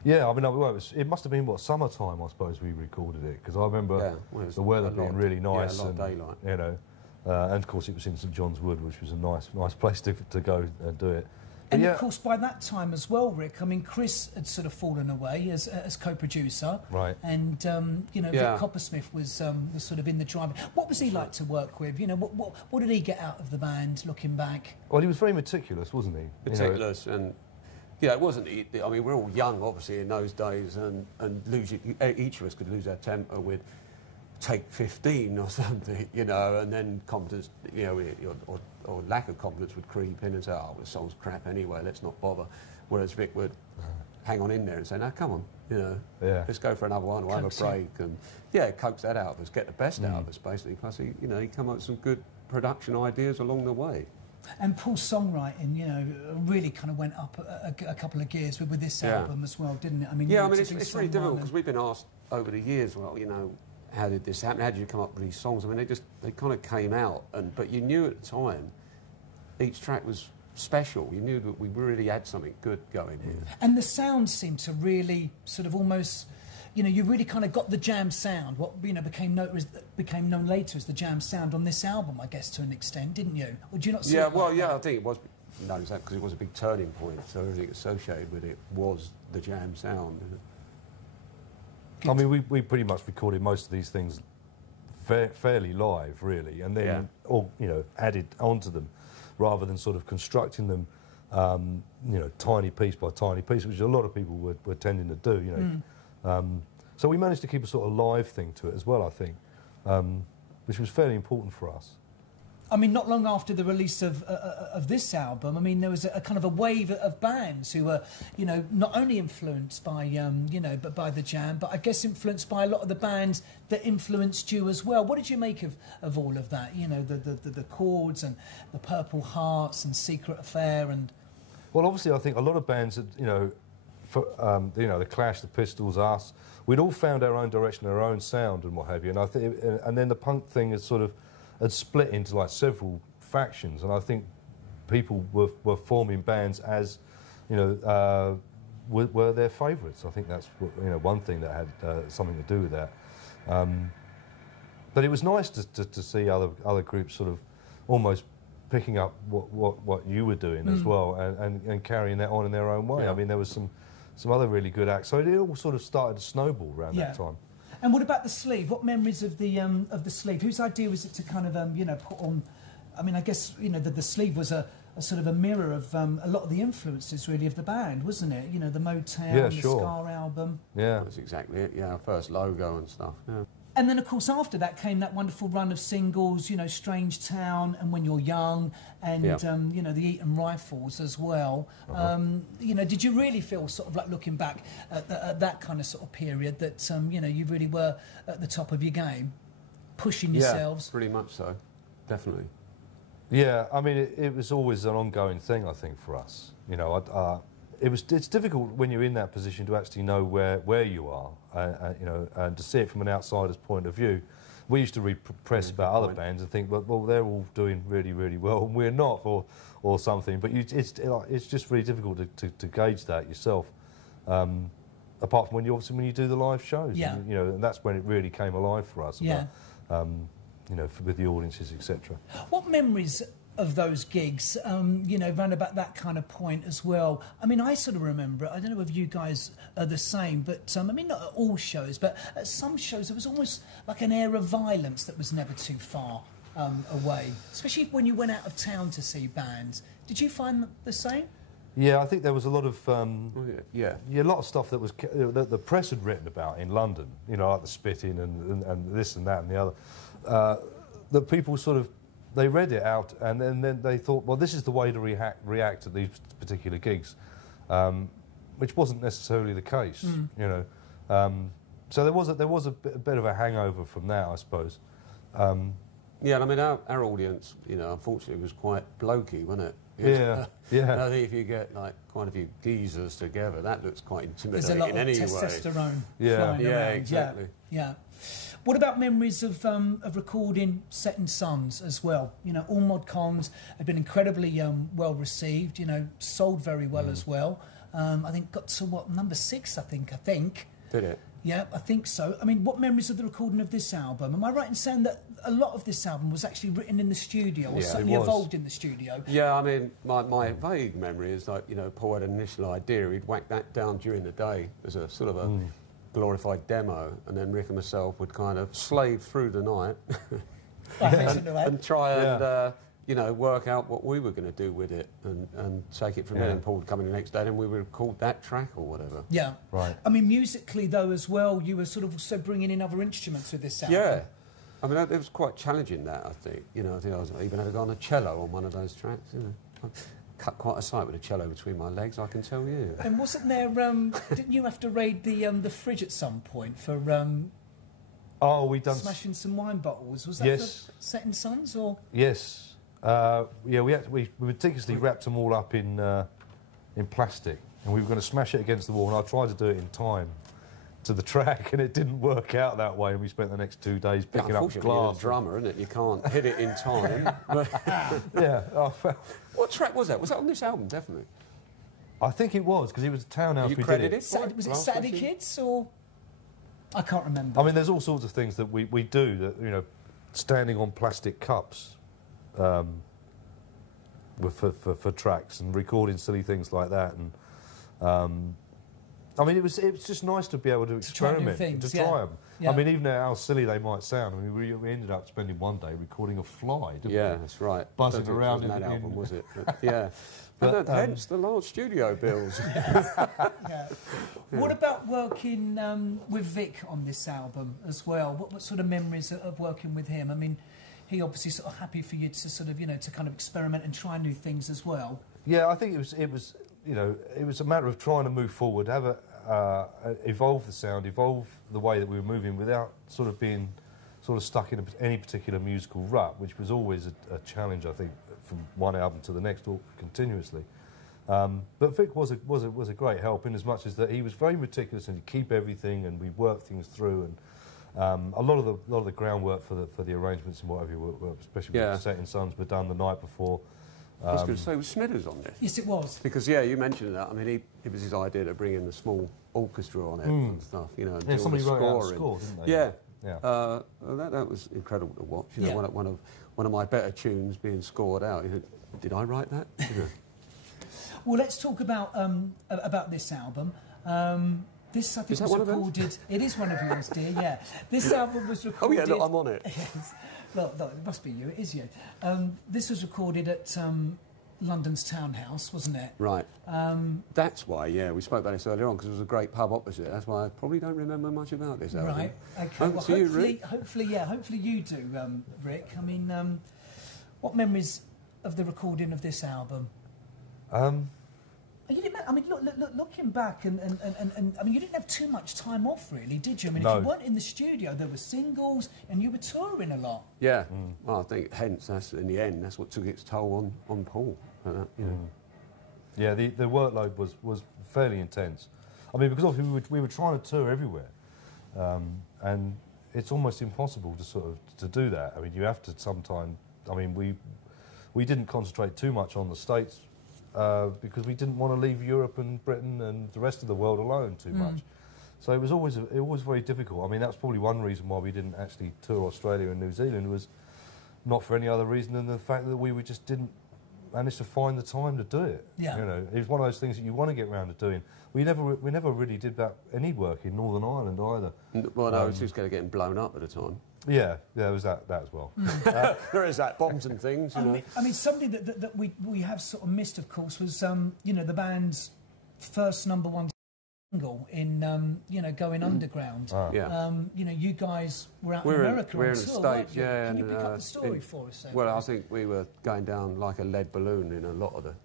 Yeah, I mean, it must have been, summertime, I suppose, we recorded it, because I remember the weather being really nice. Yeah, a lot of daylight. You know, and of course it was in St John's Wood, which was a nice place to go and do it. And of course, by that time as well, Rick, I mean, Chris had sort of fallen away as co-producer. Right. And, you know, Vic Coppersmith was sort of in the driving. What was he like to work with? You know, what did he get out of the band, looking back? Well, he was very meticulous, wasn't he? Meticulous, and... Yeah, it wasn't... I mean, we're all young, obviously, in those days, and each of us could lose our temper with take 15 or something, you know, and then confidence, you know, or lack of confidence would creep in and say, oh, the song's crap anyway, let's not bother. Whereas Vic would hang on in there and say, no, come on, you know, let's go for another one, we'll have a break. And, coax that out of us, get the best out of us, basically. Plus, he come up with some good production ideas along the way. And Paul's songwriting, you know, really kind of went up a couple of gears with this album as well, didn't it? I mean, it's really difficult, because we've been asked over the years, well, you know, how did this happen? How did you come up with these songs? I mean, they kind of came out, but you knew at the time each track was special. You knew that we really had something good going here. And the sound seemed to really sort of almost... You know, you really kind of got the Jam sound, what, you know, became known later as the Jam sound on this album, I guess, to an extent, didn't you? Or do you not see it like that? I think it was known as that because it was a big turning point, so everything associated with it was the Jam sound. I mean, we pretty much recorded most of these things fairly live, really, and then all, you know, added onto them, rather than sort of constructing them, you know, tiny piece by tiny piece, which a lot of people were tending to do, you know. So we managed to keep a sort of live thing to it as well, I think, which was fairly important for us. I mean, not long after the release of this album, I mean, there was a kind of a wave of bands who were, you know, not only influenced by, you know, but by the Jam, but I guess influenced by a lot of the bands that influenced you as well. What did you make of all of that? You know, the Chords and the Purple Hearts and Secret Affair and... Well, obviously, I think a lot of bands, you know, you know, the Clash, the Pistols, us. We'd all found our own direction, our own sound, and what have you. And I think, and then the punk thing had split into like several factions. And I think people were forming bands as, you know, were their favourites. I think that's one thing that had something to do with that. But it was nice to see other groups sort of almost picking up what you were doing as well, and carrying that on in their own way. I mean, there was some other really good acts. So it all sort of started to snowball around that time. And what about the sleeve? What memories of the sleeve? Whose idea was it to kind of put on? I mean, I guess the sleeve was a sort of a mirror of a lot of the influences really of the band, wasn't it? You know, the Motown, the Ska album. Yeah, that's exactly it. Yeah, our first logo and stuff. Yeah. And then, of course, after that came that wonderful run of singles, you know, Strange Town and When You're Young, and, you know, the Eton Rifles as well. You know, did you really feel, sort of like looking back at that kind of sort of period, that, you know, you really were at the top of your game, pushing yourselves? Yeah, pretty much so, definitely. Yeah, I mean, it was always an ongoing thing, I think, for us. You know, it's difficult when you're in that position to actually know where you are, you know, and to see it from an outsider's point of view. We used to read press about other bands and think, well, they're all doing really, really well, and we're not, or something. But it's just really difficult to gauge that yourself. Apart from when you do the live shows, and, you know, and that's when it really came alive for us. Yeah. About, you know, with the audiences, etc. What memories of those gigs, you know, round about that kind of point as well? I mean, I sort of remember it. I don't know if you guys are the same, but I mean, not at all shows, but at some shows there was almost like an air of violence that was never too far away, especially when you went out of town to see bands. Did you find the same? Yeah, I think there was a lot of a lot of stuff that was that the press had written about in London. You know, like the spitting and this and that and the other. That people sort of, they read it out and then they thought, well, this is the way to react at these particular gigs, which wasn't necessarily the case, you know. So there was a bit of a hangover from that, I suppose. Yeah, I mean, our audience, you know, unfortunately was quite blokey, wasn't it? Yeah, yeah. And I think if you get like quite a few geezers together, that looks quite intimidating. There's a lot of anyway. testosterone Yeah, flying around. exactly. Yeah. What about memories of recording Setting Suns as well? You know, all mod cons have been incredibly well received. You know, sold very well as well. I think got to number 6, I think. Did it? Yeah, I think so. I mean, what memories of the recording of this album? Am I right in saying that a lot of this album was actually written in the studio, or certainly evolved in the studio? Yeah, I mean, my vague memory is like, you know, Paul had an initial idea, he'd whack that down during the day as a sort of a glorified demo, and then Rick and myself would kind of slave through the night and try and you know, work out what we were going to do with it and take it from there. And Paul would come in the next day and we would record that track or whatever. Yeah. Right. I mean, musically, though, as well, you were sort of also bringing in other instruments with this album. Yeah. I mean, it was quite challenging, that, I think. You know, I think I was even had to go on a cello on one of those tracks, you know. I cut quite a sight with a cello between my legs, I can tell you. And wasn't there, didn't you have to raid the fridge at some point for we'd done smashing some wine bottles? Was that for Setting Suns, or? Yes. Yeah, we meticulously wrapped them all up in plastic, and we were going to smash it against the wall, and I tried to do it in time to the track, and it didn't work out that way, and we spent the next 2 days picking up glass. You're a drummer, isn't it? You can't hit it in time. Yeah. What track was that? Was that on this album, definitely? I think it was, because it was Townhouse. You credited? Was it Saturday Kids, or...? I can't remember. I mean, there's all sorts of things that we do, that, you know, standing on plastic cups for tracks and recording silly things like that, and I mean, it was just nice to be able to experiment, to try them. Yeah. I mean, even how silly they might sound. I mean, we ended up spending one day recording a fly, didn't we? Yeah, that's right. Buzzing around in that album, was it? But, yeah. But hence the large studio bills. What about working with Vic on this album as well? What sort of memories of working with him? I mean, he obviously sort of happy for you to sort of, you know, to kind of experiment and try new things as well. Yeah, I think it was you know, it was a matter of trying to move forward, evolve the sound, evolve the way that we were moving without sort of being stuck in any particular musical rut, which was always a challenge, I think, from one album to the next, or continuously. But Vic was a great help in as much as that he was very meticulous and he'd keep everything, and we'd work things through, and a lot of the groundwork for the arrangements and whatever, especially with the setting suns, were done the night before. I was going to say, was Smithers on this? Yes, it was. Because, yeah, you mentioned that. I mean, it was his idea to bring in the small orchestra on it and stuff, you know, and do all the scoring. Didn't they? Yeah. Yeah. Well, that was incredible to watch. You know, one of my better tunes being scored out. You know, did I write that? You know. Well, let's talk about this album. This, I think, was recorded... It is one of yours, dear, yeah. This album was recorded... Oh, yeah, look, I'm on it. Yes. Look, it must be you, it is you. This was recorded at London's Townhouse, wasn't it? Right. That's why, yeah, we spoke about this earlier on, because it was a great pub opposite. That's why I probably don't remember much about this album. Right, OK. Well, hopefully you do, Rick. I mean, what memories of the recording of this album? You didn't, I mean, looking back, and I mean, you didn't have too much time off, really, did you? I mean, if you weren't in the studio, there were singles, and you were touring a lot. Yeah. Well, I think, hence, that's in the end, that's what took its toll on Paul. You know. Yeah, the workload was fairly intense. I mean, because obviously we were trying to tour everywhere, and it's almost impossible to do that. I mean, you have to sometimes. I mean, we didn't concentrate too much on the States. Because we didn't want to leave Europe and Britain and the rest of the world alone too much. So it was always very difficult. I mean, that's probably one reason why we didn't actually tour Australia and New Zealand, was not for any other reason than the fact that we just didn't manage to find the time to do it. Yeah. You know, it's one of those things that you want to get around to doing. We never really did any work in Northern Ireland either. Well, no, it was just getting blown up at the time. Yeah, there was that as well. There is that, bombs and things, you know. I mean, something that we have sort of missed, of course, was, you know, the band's first #1 single in, you know, Going Underground. You know, you guys were out in America we're on in the tour, States, yeah. Can you pick up the story for us? Well, I think we were going down like a lead balloon in a lot of the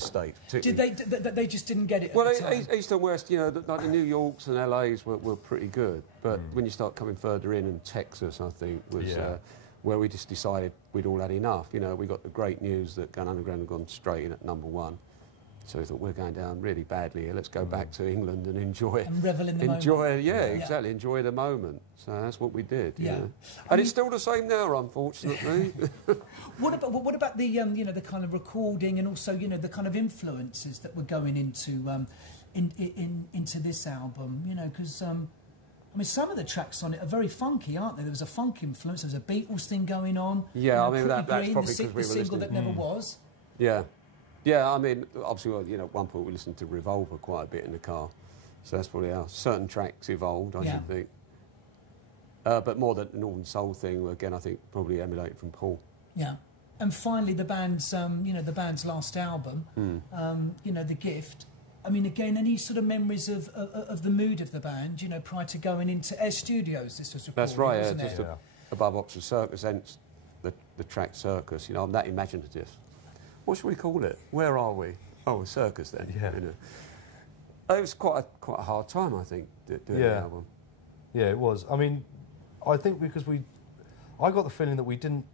States. Did they just didn't get it at well, the time? East and West, you know, like the New Yorks and LAs were pretty good. But when you start coming further in, and Texas, I think, was where we just decided we'd all had enough. You know, we got the great news that Going Underground had gone straight in at #1. So we thought, we're going down really badly here. Let's go back to England and enjoy... And revel in the moment. Exactly. Enjoy the moment. So that's what we did. Yeah. You know. And it's still the same now, unfortunately. What about the you know, the kind of recording, and also, you know, the kind of influences that were going into into this album? You know, because I mean, some of the tracks on it are very funky, aren't they? There was a funk influence. There was a Beatles thing going on. Yeah, you know, I mean, that's probably because we were listening. The single that never was. Yeah. Yeah, I mean, obviously, well, you know, at one point we listened to Revolver quite a bit in the car, so that's probably how certain tracks evolved, I should think. But more the Northern Soul thing, again, I think probably emulated from Paul. Yeah, and finally, the band's, you know, the band's last album, you know, The Gift. I mean, again, any sort of memories of the mood of the band, you know, prior to going into Air Studios? This was recorded, that's right, wasn't just it? above Oxford Circus, hence the track Circus. You know, I'm that imaginative. What should we call it? Where are we? Oh, a circus then. Yeah. You know. It was quite a hard time, I think, doing the album. Yeah, it was. I mean, I think because I got the feeling that we didn't,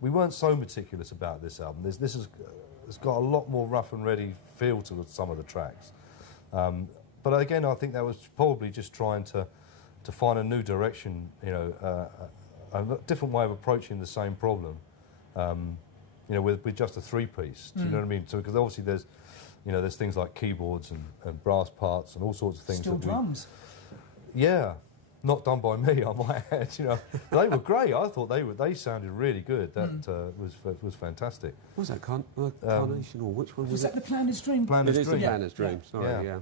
we weren't so meticulous about this album. It's got a lot more rough and ready feel to some of the tracks. But again, I think that was probably just trying to find a new direction, you know, a different way of approaching the same problem. You know, with just a three-piece. Do you know what I mean? So, because obviously there's things like keyboards and brass parts and all sorts of things. Still drums. Yeah, not done by me, I might add. You know, they were great. I thought they sounded really good. That was fantastic. What was that Carnation, or which one was that? The Planner's Dream. Planner's Dream. Planner's Dream. Sorry, yeah.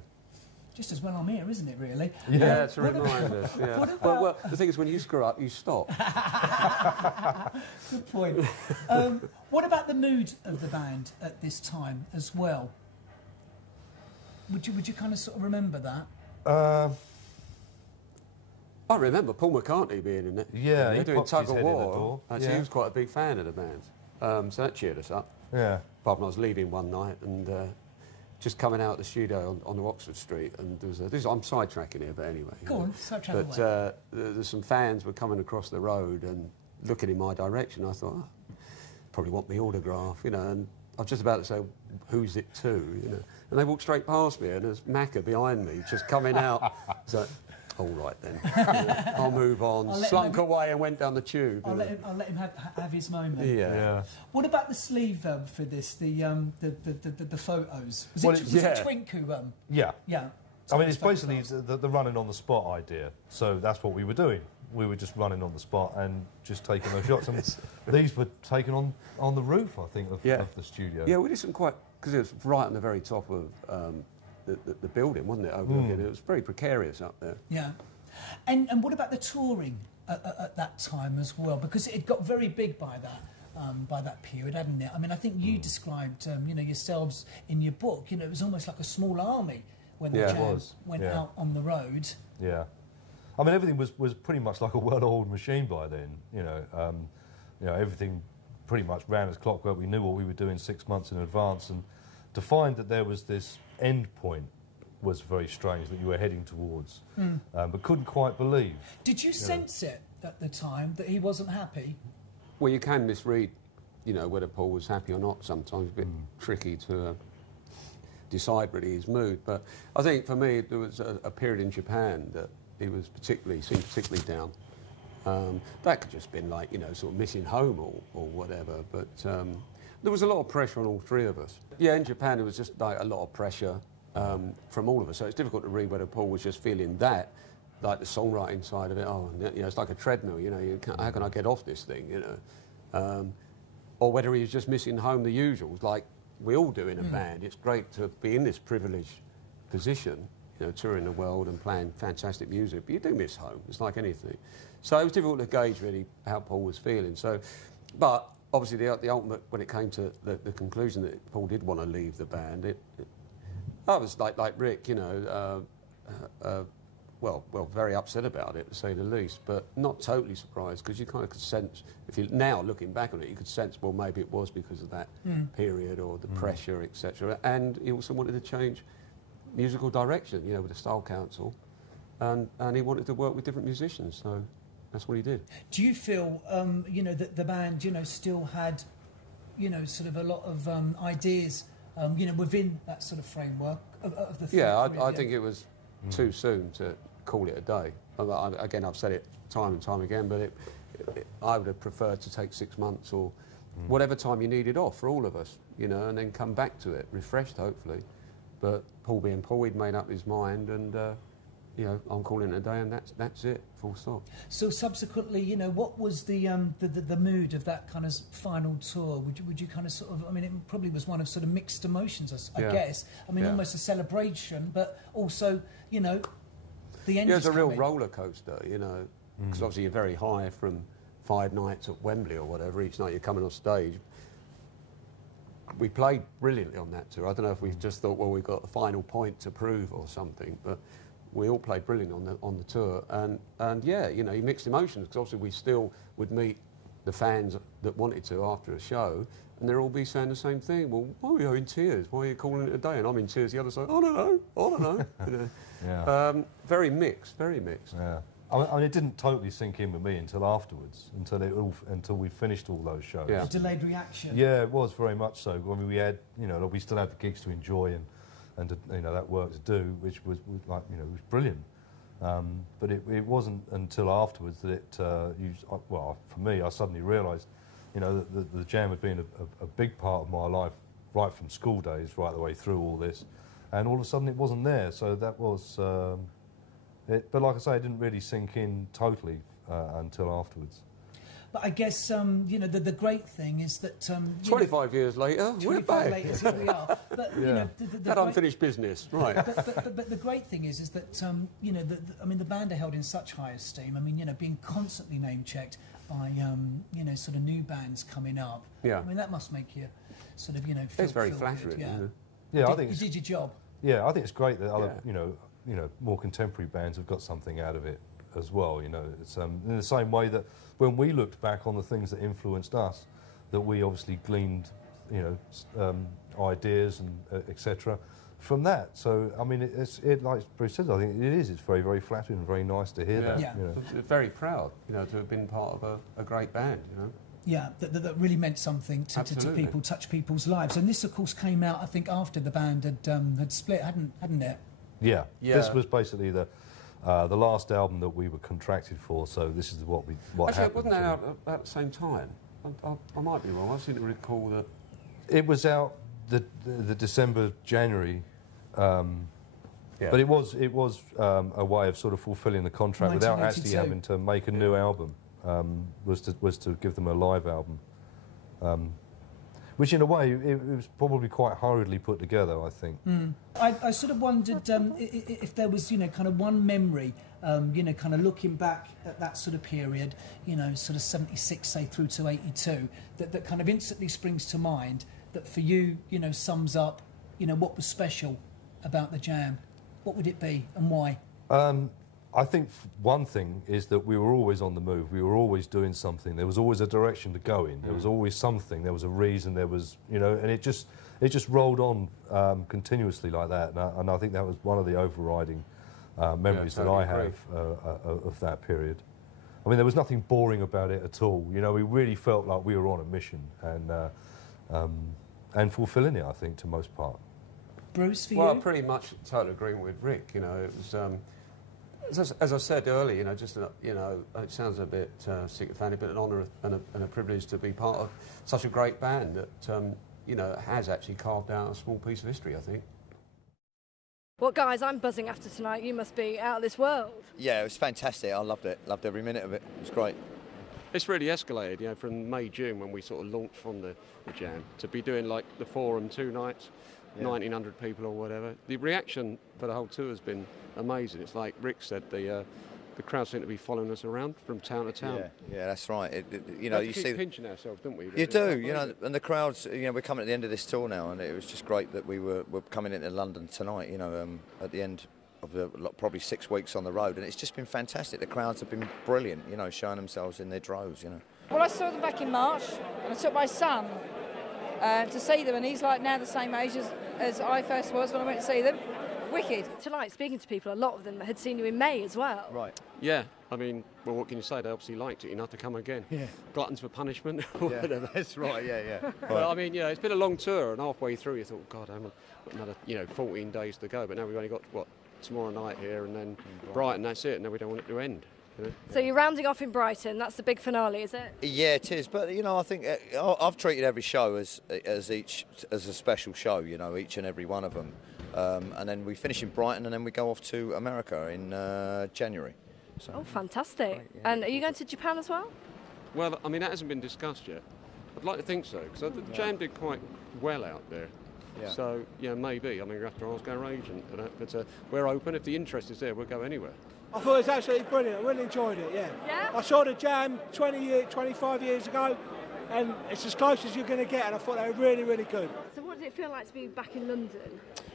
Just as well I'm here, isn't it, really? Yeah, it's a reminder. Well, the thing is, when you screw up, you stop. Good point. What about the mood of the band at this time as well? Would you kind of sort of remember that? I remember Paul McCartney being in it. Yeah, he doing Tug of War. Actually, he was quite a big fan of the band. So that cheered us up. Yeah. Apart from I was leaving one night and... just coming out of the studio on Oxford Street, and there was I'm sidetracking here, but anyway. Go on, sidetrack away. But there's some fans were coming across the road and looking in my direction. I thought, probably want my autograph, you know, and was just about to say, who's it to, you know? And they walked straight past me, and there's Macca behind me, just coming out. So, all right then, I'll move on. Slunk away and went down the tube. I'll let him have his moment. Yeah. What about the sleeve for this? The photos. Was it Twinku? Yeah. Yeah. I mean, it's basically the running on the spot idea. So that's what we were doing. We were just running on the spot and just taking those shots. And these were taken on the roof, I think, of the studio. Yeah, we didn't quite, because it was right on the very top of the building, wasn't it? Overlooking. It was very precarious up there. Yeah. And what about the touring at that time as well? Because it got very big by that period, hadn't it? I mean, I think you described, yourselves in your book. You know, it was almost like a small army when the Jam went out on the road. Yeah. I mean, everything was pretty much like a well-oiled machine by then. You know, everything pretty much ran as clockwork. We knew what we were doing 6 months in advance, and to find that there was this end point was very strange that you were heading towards, but couldn't quite believe. Did you sense it at the time that he wasn't happy? Well, you can misread, whether Paul was happy or not. Sometimes a bit tricky to decide really his mood. But I think for me there was a period in Japan that he was seemed particularly down. That could just been like, sort of missing home or whatever. But there was a lot of pressure on all three of us. Yeah, in Japan there was just like a lot of pressure from all of us. So it's difficult to read whether Paul was just feeling that, like the songwriting side of it. Oh, it's like a treadmill. How can I get off this thing? Or whether he was just missing home the usuals, like we all do in a band. It's great to be in this privileged position, touring the world and playing fantastic music, but you do miss home. It's like anything. So it was difficult to gauge really how Paul was feeling. So, but obviously the ultimate, when it came to the conclusion that Paul did want to leave the band, I was like Rick, well, very upset about it, to say the least, but not totally surprised, because you kind of could sense, if you now looking back on it, you could sense, well, maybe it was because of that period or the pressure, etc. And he also wanted to change musical direction, with the Style Council, and he wanted to work with different musicians, so that's what he did. Do you feel, that the band, still had, sort of a lot of ideas, within that sort of framework of the... Yeah, I think it was too soon to call it a day. Again, I've said it time and time again, but I would have preferred to take 6 months or whatever time you needed off for all of us, and then come back to it, refreshed hopefully. But Paul being Paul, he'd made up his mind, and I'm calling it a day, and that's it, full stop. So subsequently, what was the mood of that kind of final tour? Would you kind of sort of, I mean, it probably was one of sort of mixed emotions, I guess. I mean, almost a celebration, but also, the end. Yeah, it was a real roller coaster, because obviously you're very high from 5 nights at Wembley or whatever. Each night you're coming off stage. We played brilliantly on that tour. I don't know if we just thought, well, we've got the final point to prove or something, but we all played brilliantly on the tour. And yeah, you mixed emotions, because obviously we still would meet the fans that wanted to after a show, and they'll all be saying the same thing. Well, why are you in tears? Why are you calling it a day? And I'm in tears the other side. I don't know. Very mixed, very mixed. Yeah. I mean, it didn't totally sink in with me until afterwards, until we finished all those shows. Yeah. Delayed reaction. Yeah, it was very much so. I mean, we had, we still had the gigs to enjoy and that work to do, which was like, was brilliant. But it wasn't until afterwards that for me, I suddenly realised, that the Jam had been a big part of my life right from school days, right the way through all this, and all of a sudden it wasn't there. So that was. But like I say, it didn't really sink in totally until afterwards. But I guess, the great thing is that... 25 years later, we're back. 25 later, here we are. But, that unfinished business, right. But the great thing is that, the band are held in such high esteem. I mean, being constantly name-checked by, sort of new bands coming up. Yeah. I mean, that must make you sort of, feel... It's very flattering, isn't it? Yeah, I think you did your job. Yeah, I think it's great that other, more contemporary bands have got something out of it as well. It's in the same way that when we looked back on the things that influenced us, that we obviously gleaned, ideas and etc. from that. So I mean, it's like Bruce says, I think it is. It's very, very flattering and very nice to hear that. Yeah. Very proud, to have been part of a great band. Yeah, that really meant something to people, touch people's lives. And this, of course, came out, I think, after the band had split, hadn't it? Yeah. This was basically the last album that we were contracted for. So this is what Actually, happened. wasn't that out at the same time? I might be wrong. I seem to recall that. It was out the December, January. But it was a way of sort of fulfilling the contract without actually having to make a new album. Was to give them a live album, which in a way it was probably quite hurriedly put together, I think. I sort of wondered if there was, kind of one memory, kind of looking back at that sort of period, sort of 76, say, through to 82, that kind of instantly springs to mind that for you, sums up, what was special about the Jam. What would it be and why? I think one thing is that we were always on the move. We were always doing something. There was always a direction to go in. There was always something. There was a reason. There was, and it just rolled on continuously like that. And I think that was one of the overriding memories that I have of that period. I mean, there was nothing boring about it at all. We really felt like we were on a mission and fulfilling it, I think, to most part. Bruce, for you? Well, pretty much totally agreeing with Rick. It was. As I said earlier, it sounds a bit sycophantic, but an honour and a privilege to be part of such a great band that, has actually carved out a small piece of history, I think. Well, guys, I'm buzzing after tonight. You must be out of this world. Yeah, it was fantastic. I loved it. Loved every minute of it. It was great. It's really escalated, from May, June, when we sort of launched from the Jam, to be doing, like, the Forum 2 nights, 1,900 people or whatever. The reaction for the whole tour has been amazing. It's like Rick said, the crowd seem to be following us around from town to town. Yeah, that's right. You see, pinching ourselves, don't we? You do, and the crowds. We're coming at the end of this tour now, and it was just great that we're coming into London tonight. At the end of probably 6 weeks on the road, and it's just been fantastic. The crowds have been brilliant. showing themselves in their droves. Well, I saw them back in March, and I took my son to see them, and he's like now the same age as I first was when I went to see them. Wicked. Tonight, speaking to people, a lot of them had seen you in May as well. Right. Yeah, I mean, well, what can you say? They obviously liked it, to come again. Yeah. Gluttons for punishment or whatever. That's right, yeah. Well, I mean, it's been a long tour, and halfway through you thought, God, I've got another, 14 days to go, but now we've only got, tomorrow night here, and then Brighton, that's it, and then we don't want it to end. So you're rounding off in Brighton. That's the big finale, is it? Yeah, it is. But I think I've treated every show as a special show. Each and every one of them. And then we finish in Brighton, and then we go off to America in January. So. Oh, fantastic! Right, yeah. And are you going to Japan as well? Well, I mean, that hasn't been discussed yet. I'd like to think so, because the Jam did quite well out there. Yeah. So, maybe. I mean, you have to ask our agent. But we're open. If the interest is there, we'll go anywhere. I thought it was absolutely brilliant. I really enjoyed it, yeah. I saw the Jam 25 years ago, and it's as close as you're going to get, and I thought they were really, really good. So what did it feel like to be back in London?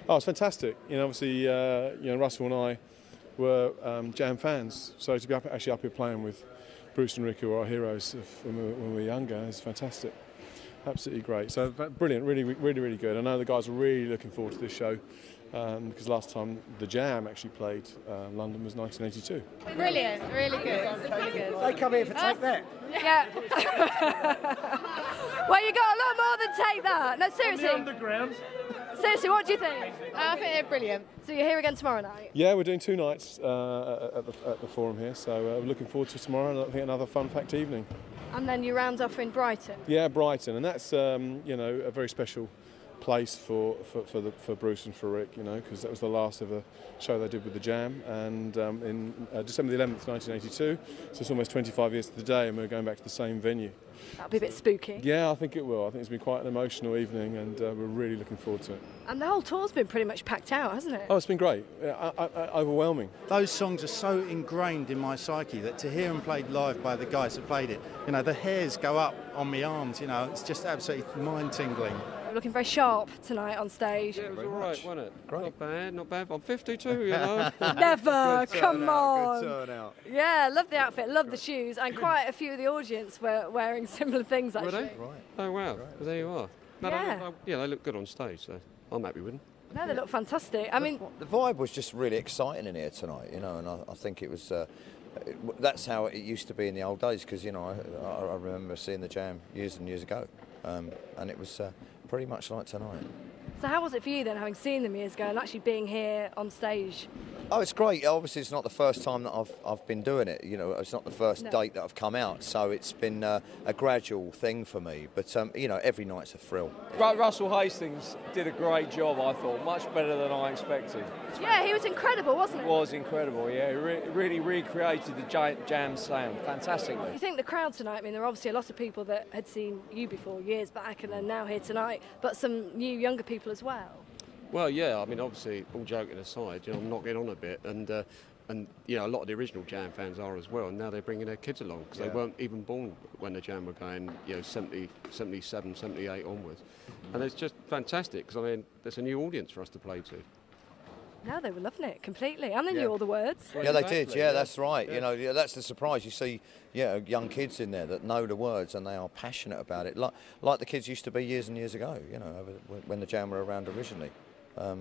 Oh, it's fantastic. Obviously, Russell and I were Jam fans, so to be actually up here playing with Bruce and Rick, who are our heroes when we were younger, is fantastic. Absolutely great. So brilliant, really, really, really good. I know the guys are really looking forward to this show. Because last time the Jam actually played London was 1982. Brilliant, really good. Really good. They come here for Take That. Yeah. Well, you got a lot more than Take That. No, seriously. On the underground. Seriously, what do you think? I think they're brilliant. So you're here again tomorrow night? Yeah, we're doing 2 nights at the Forum here, so we're looking forward to tomorrow, and I think another fun-fact evening. And then you round off in Brighton? Yeah, Brighton, and that's a very special place for Bruce and for Rick, because that was the last ever show they did with the Jam, and in December the 11th, 1982, so it's almost 25 years to the day, and we're going back to the same venue. That'll be a bit spooky. Yeah, I think it will. I think it's been quite an emotional evening, and we're really looking forward to it. And the whole tour's been pretty much packed out, hasn't it? Oh, it's been great. Overwhelming. Those songs are so ingrained in my psyche that to hear them played live by the guys that played it, the hairs go up on my arms, it's just absolutely mind-tingling. You're looking very sharp tonight on stage. Yeah, it was all right, wasn't it? Great. Not bad. I'm 52, Never, come on. Good turnout. Yeah, love the outfit, love the shoes, and quite a few of the audience were wearing similar things, actually. Were they? Right. Oh, wow. Well, there you are. No, they look good on stage, so I'm happy with them. No, they look fantastic. I mean, the vibe was just really exciting in here tonight, and I think it was that's how it used to be in the old days, because, you know, I remember seeing the Jam years and years ago, and it was pretty much like tonight. So how was it for you then, having seen them years ago and actually being here on stage? Oh, it's great. Obviously, it's not the first time that I've been doing it. You know, it's not the first date that I've come out, so it's been a gradual thing for me. But you know, every night's a thrill. Russell Hastings did a great job, I thought, much better than I expected. Yeah, he was incredible, wasn't he? It was incredible. Yeah, really recreated the Jam sound fantastically. You think the crowd tonight? I mean, there are obviously a lot of people that had seen you before years back, and are now here tonight, but some new younger people as well. Well, yeah, I mean, obviously, all joking aside, you know, I'm knocking on a bit, and you know, a lot of the original Jam fans are as well, and now they're bringing their kids along, because they weren't even born when the Jam were going, you know, 70, 77, 78 onwards. And it's just fantastic, because, I mean, there's a new audience for us to play to. No, they were loving it completely, and they knew all the words. Well, yeah, exactly, they did. Yeah, that's right. Yeah. You know, that's the surprise. You see, young kids in there that know the words and they are passionate about it, like the kids used to be years and years ago. You know, when the Jam were around originally.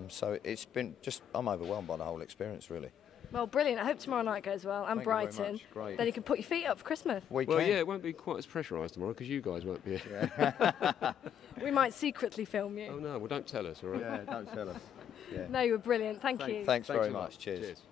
So it's been I'm overwhelmed by the whole experience, really. Well, brilliant. I hope tomorrow night goes well, and Brighton. Great. Then you can put your feet up for Christmas. Well, yeah, it won't be quite as pressurised tomorrow, because you guys won't be here. Yeah. We might secretly film you. Oh, no, well, don't tell us, all right? Yeah, don't tell us. Yeah. No, you were brilliant. Thank you. Thanks very much. Cheers.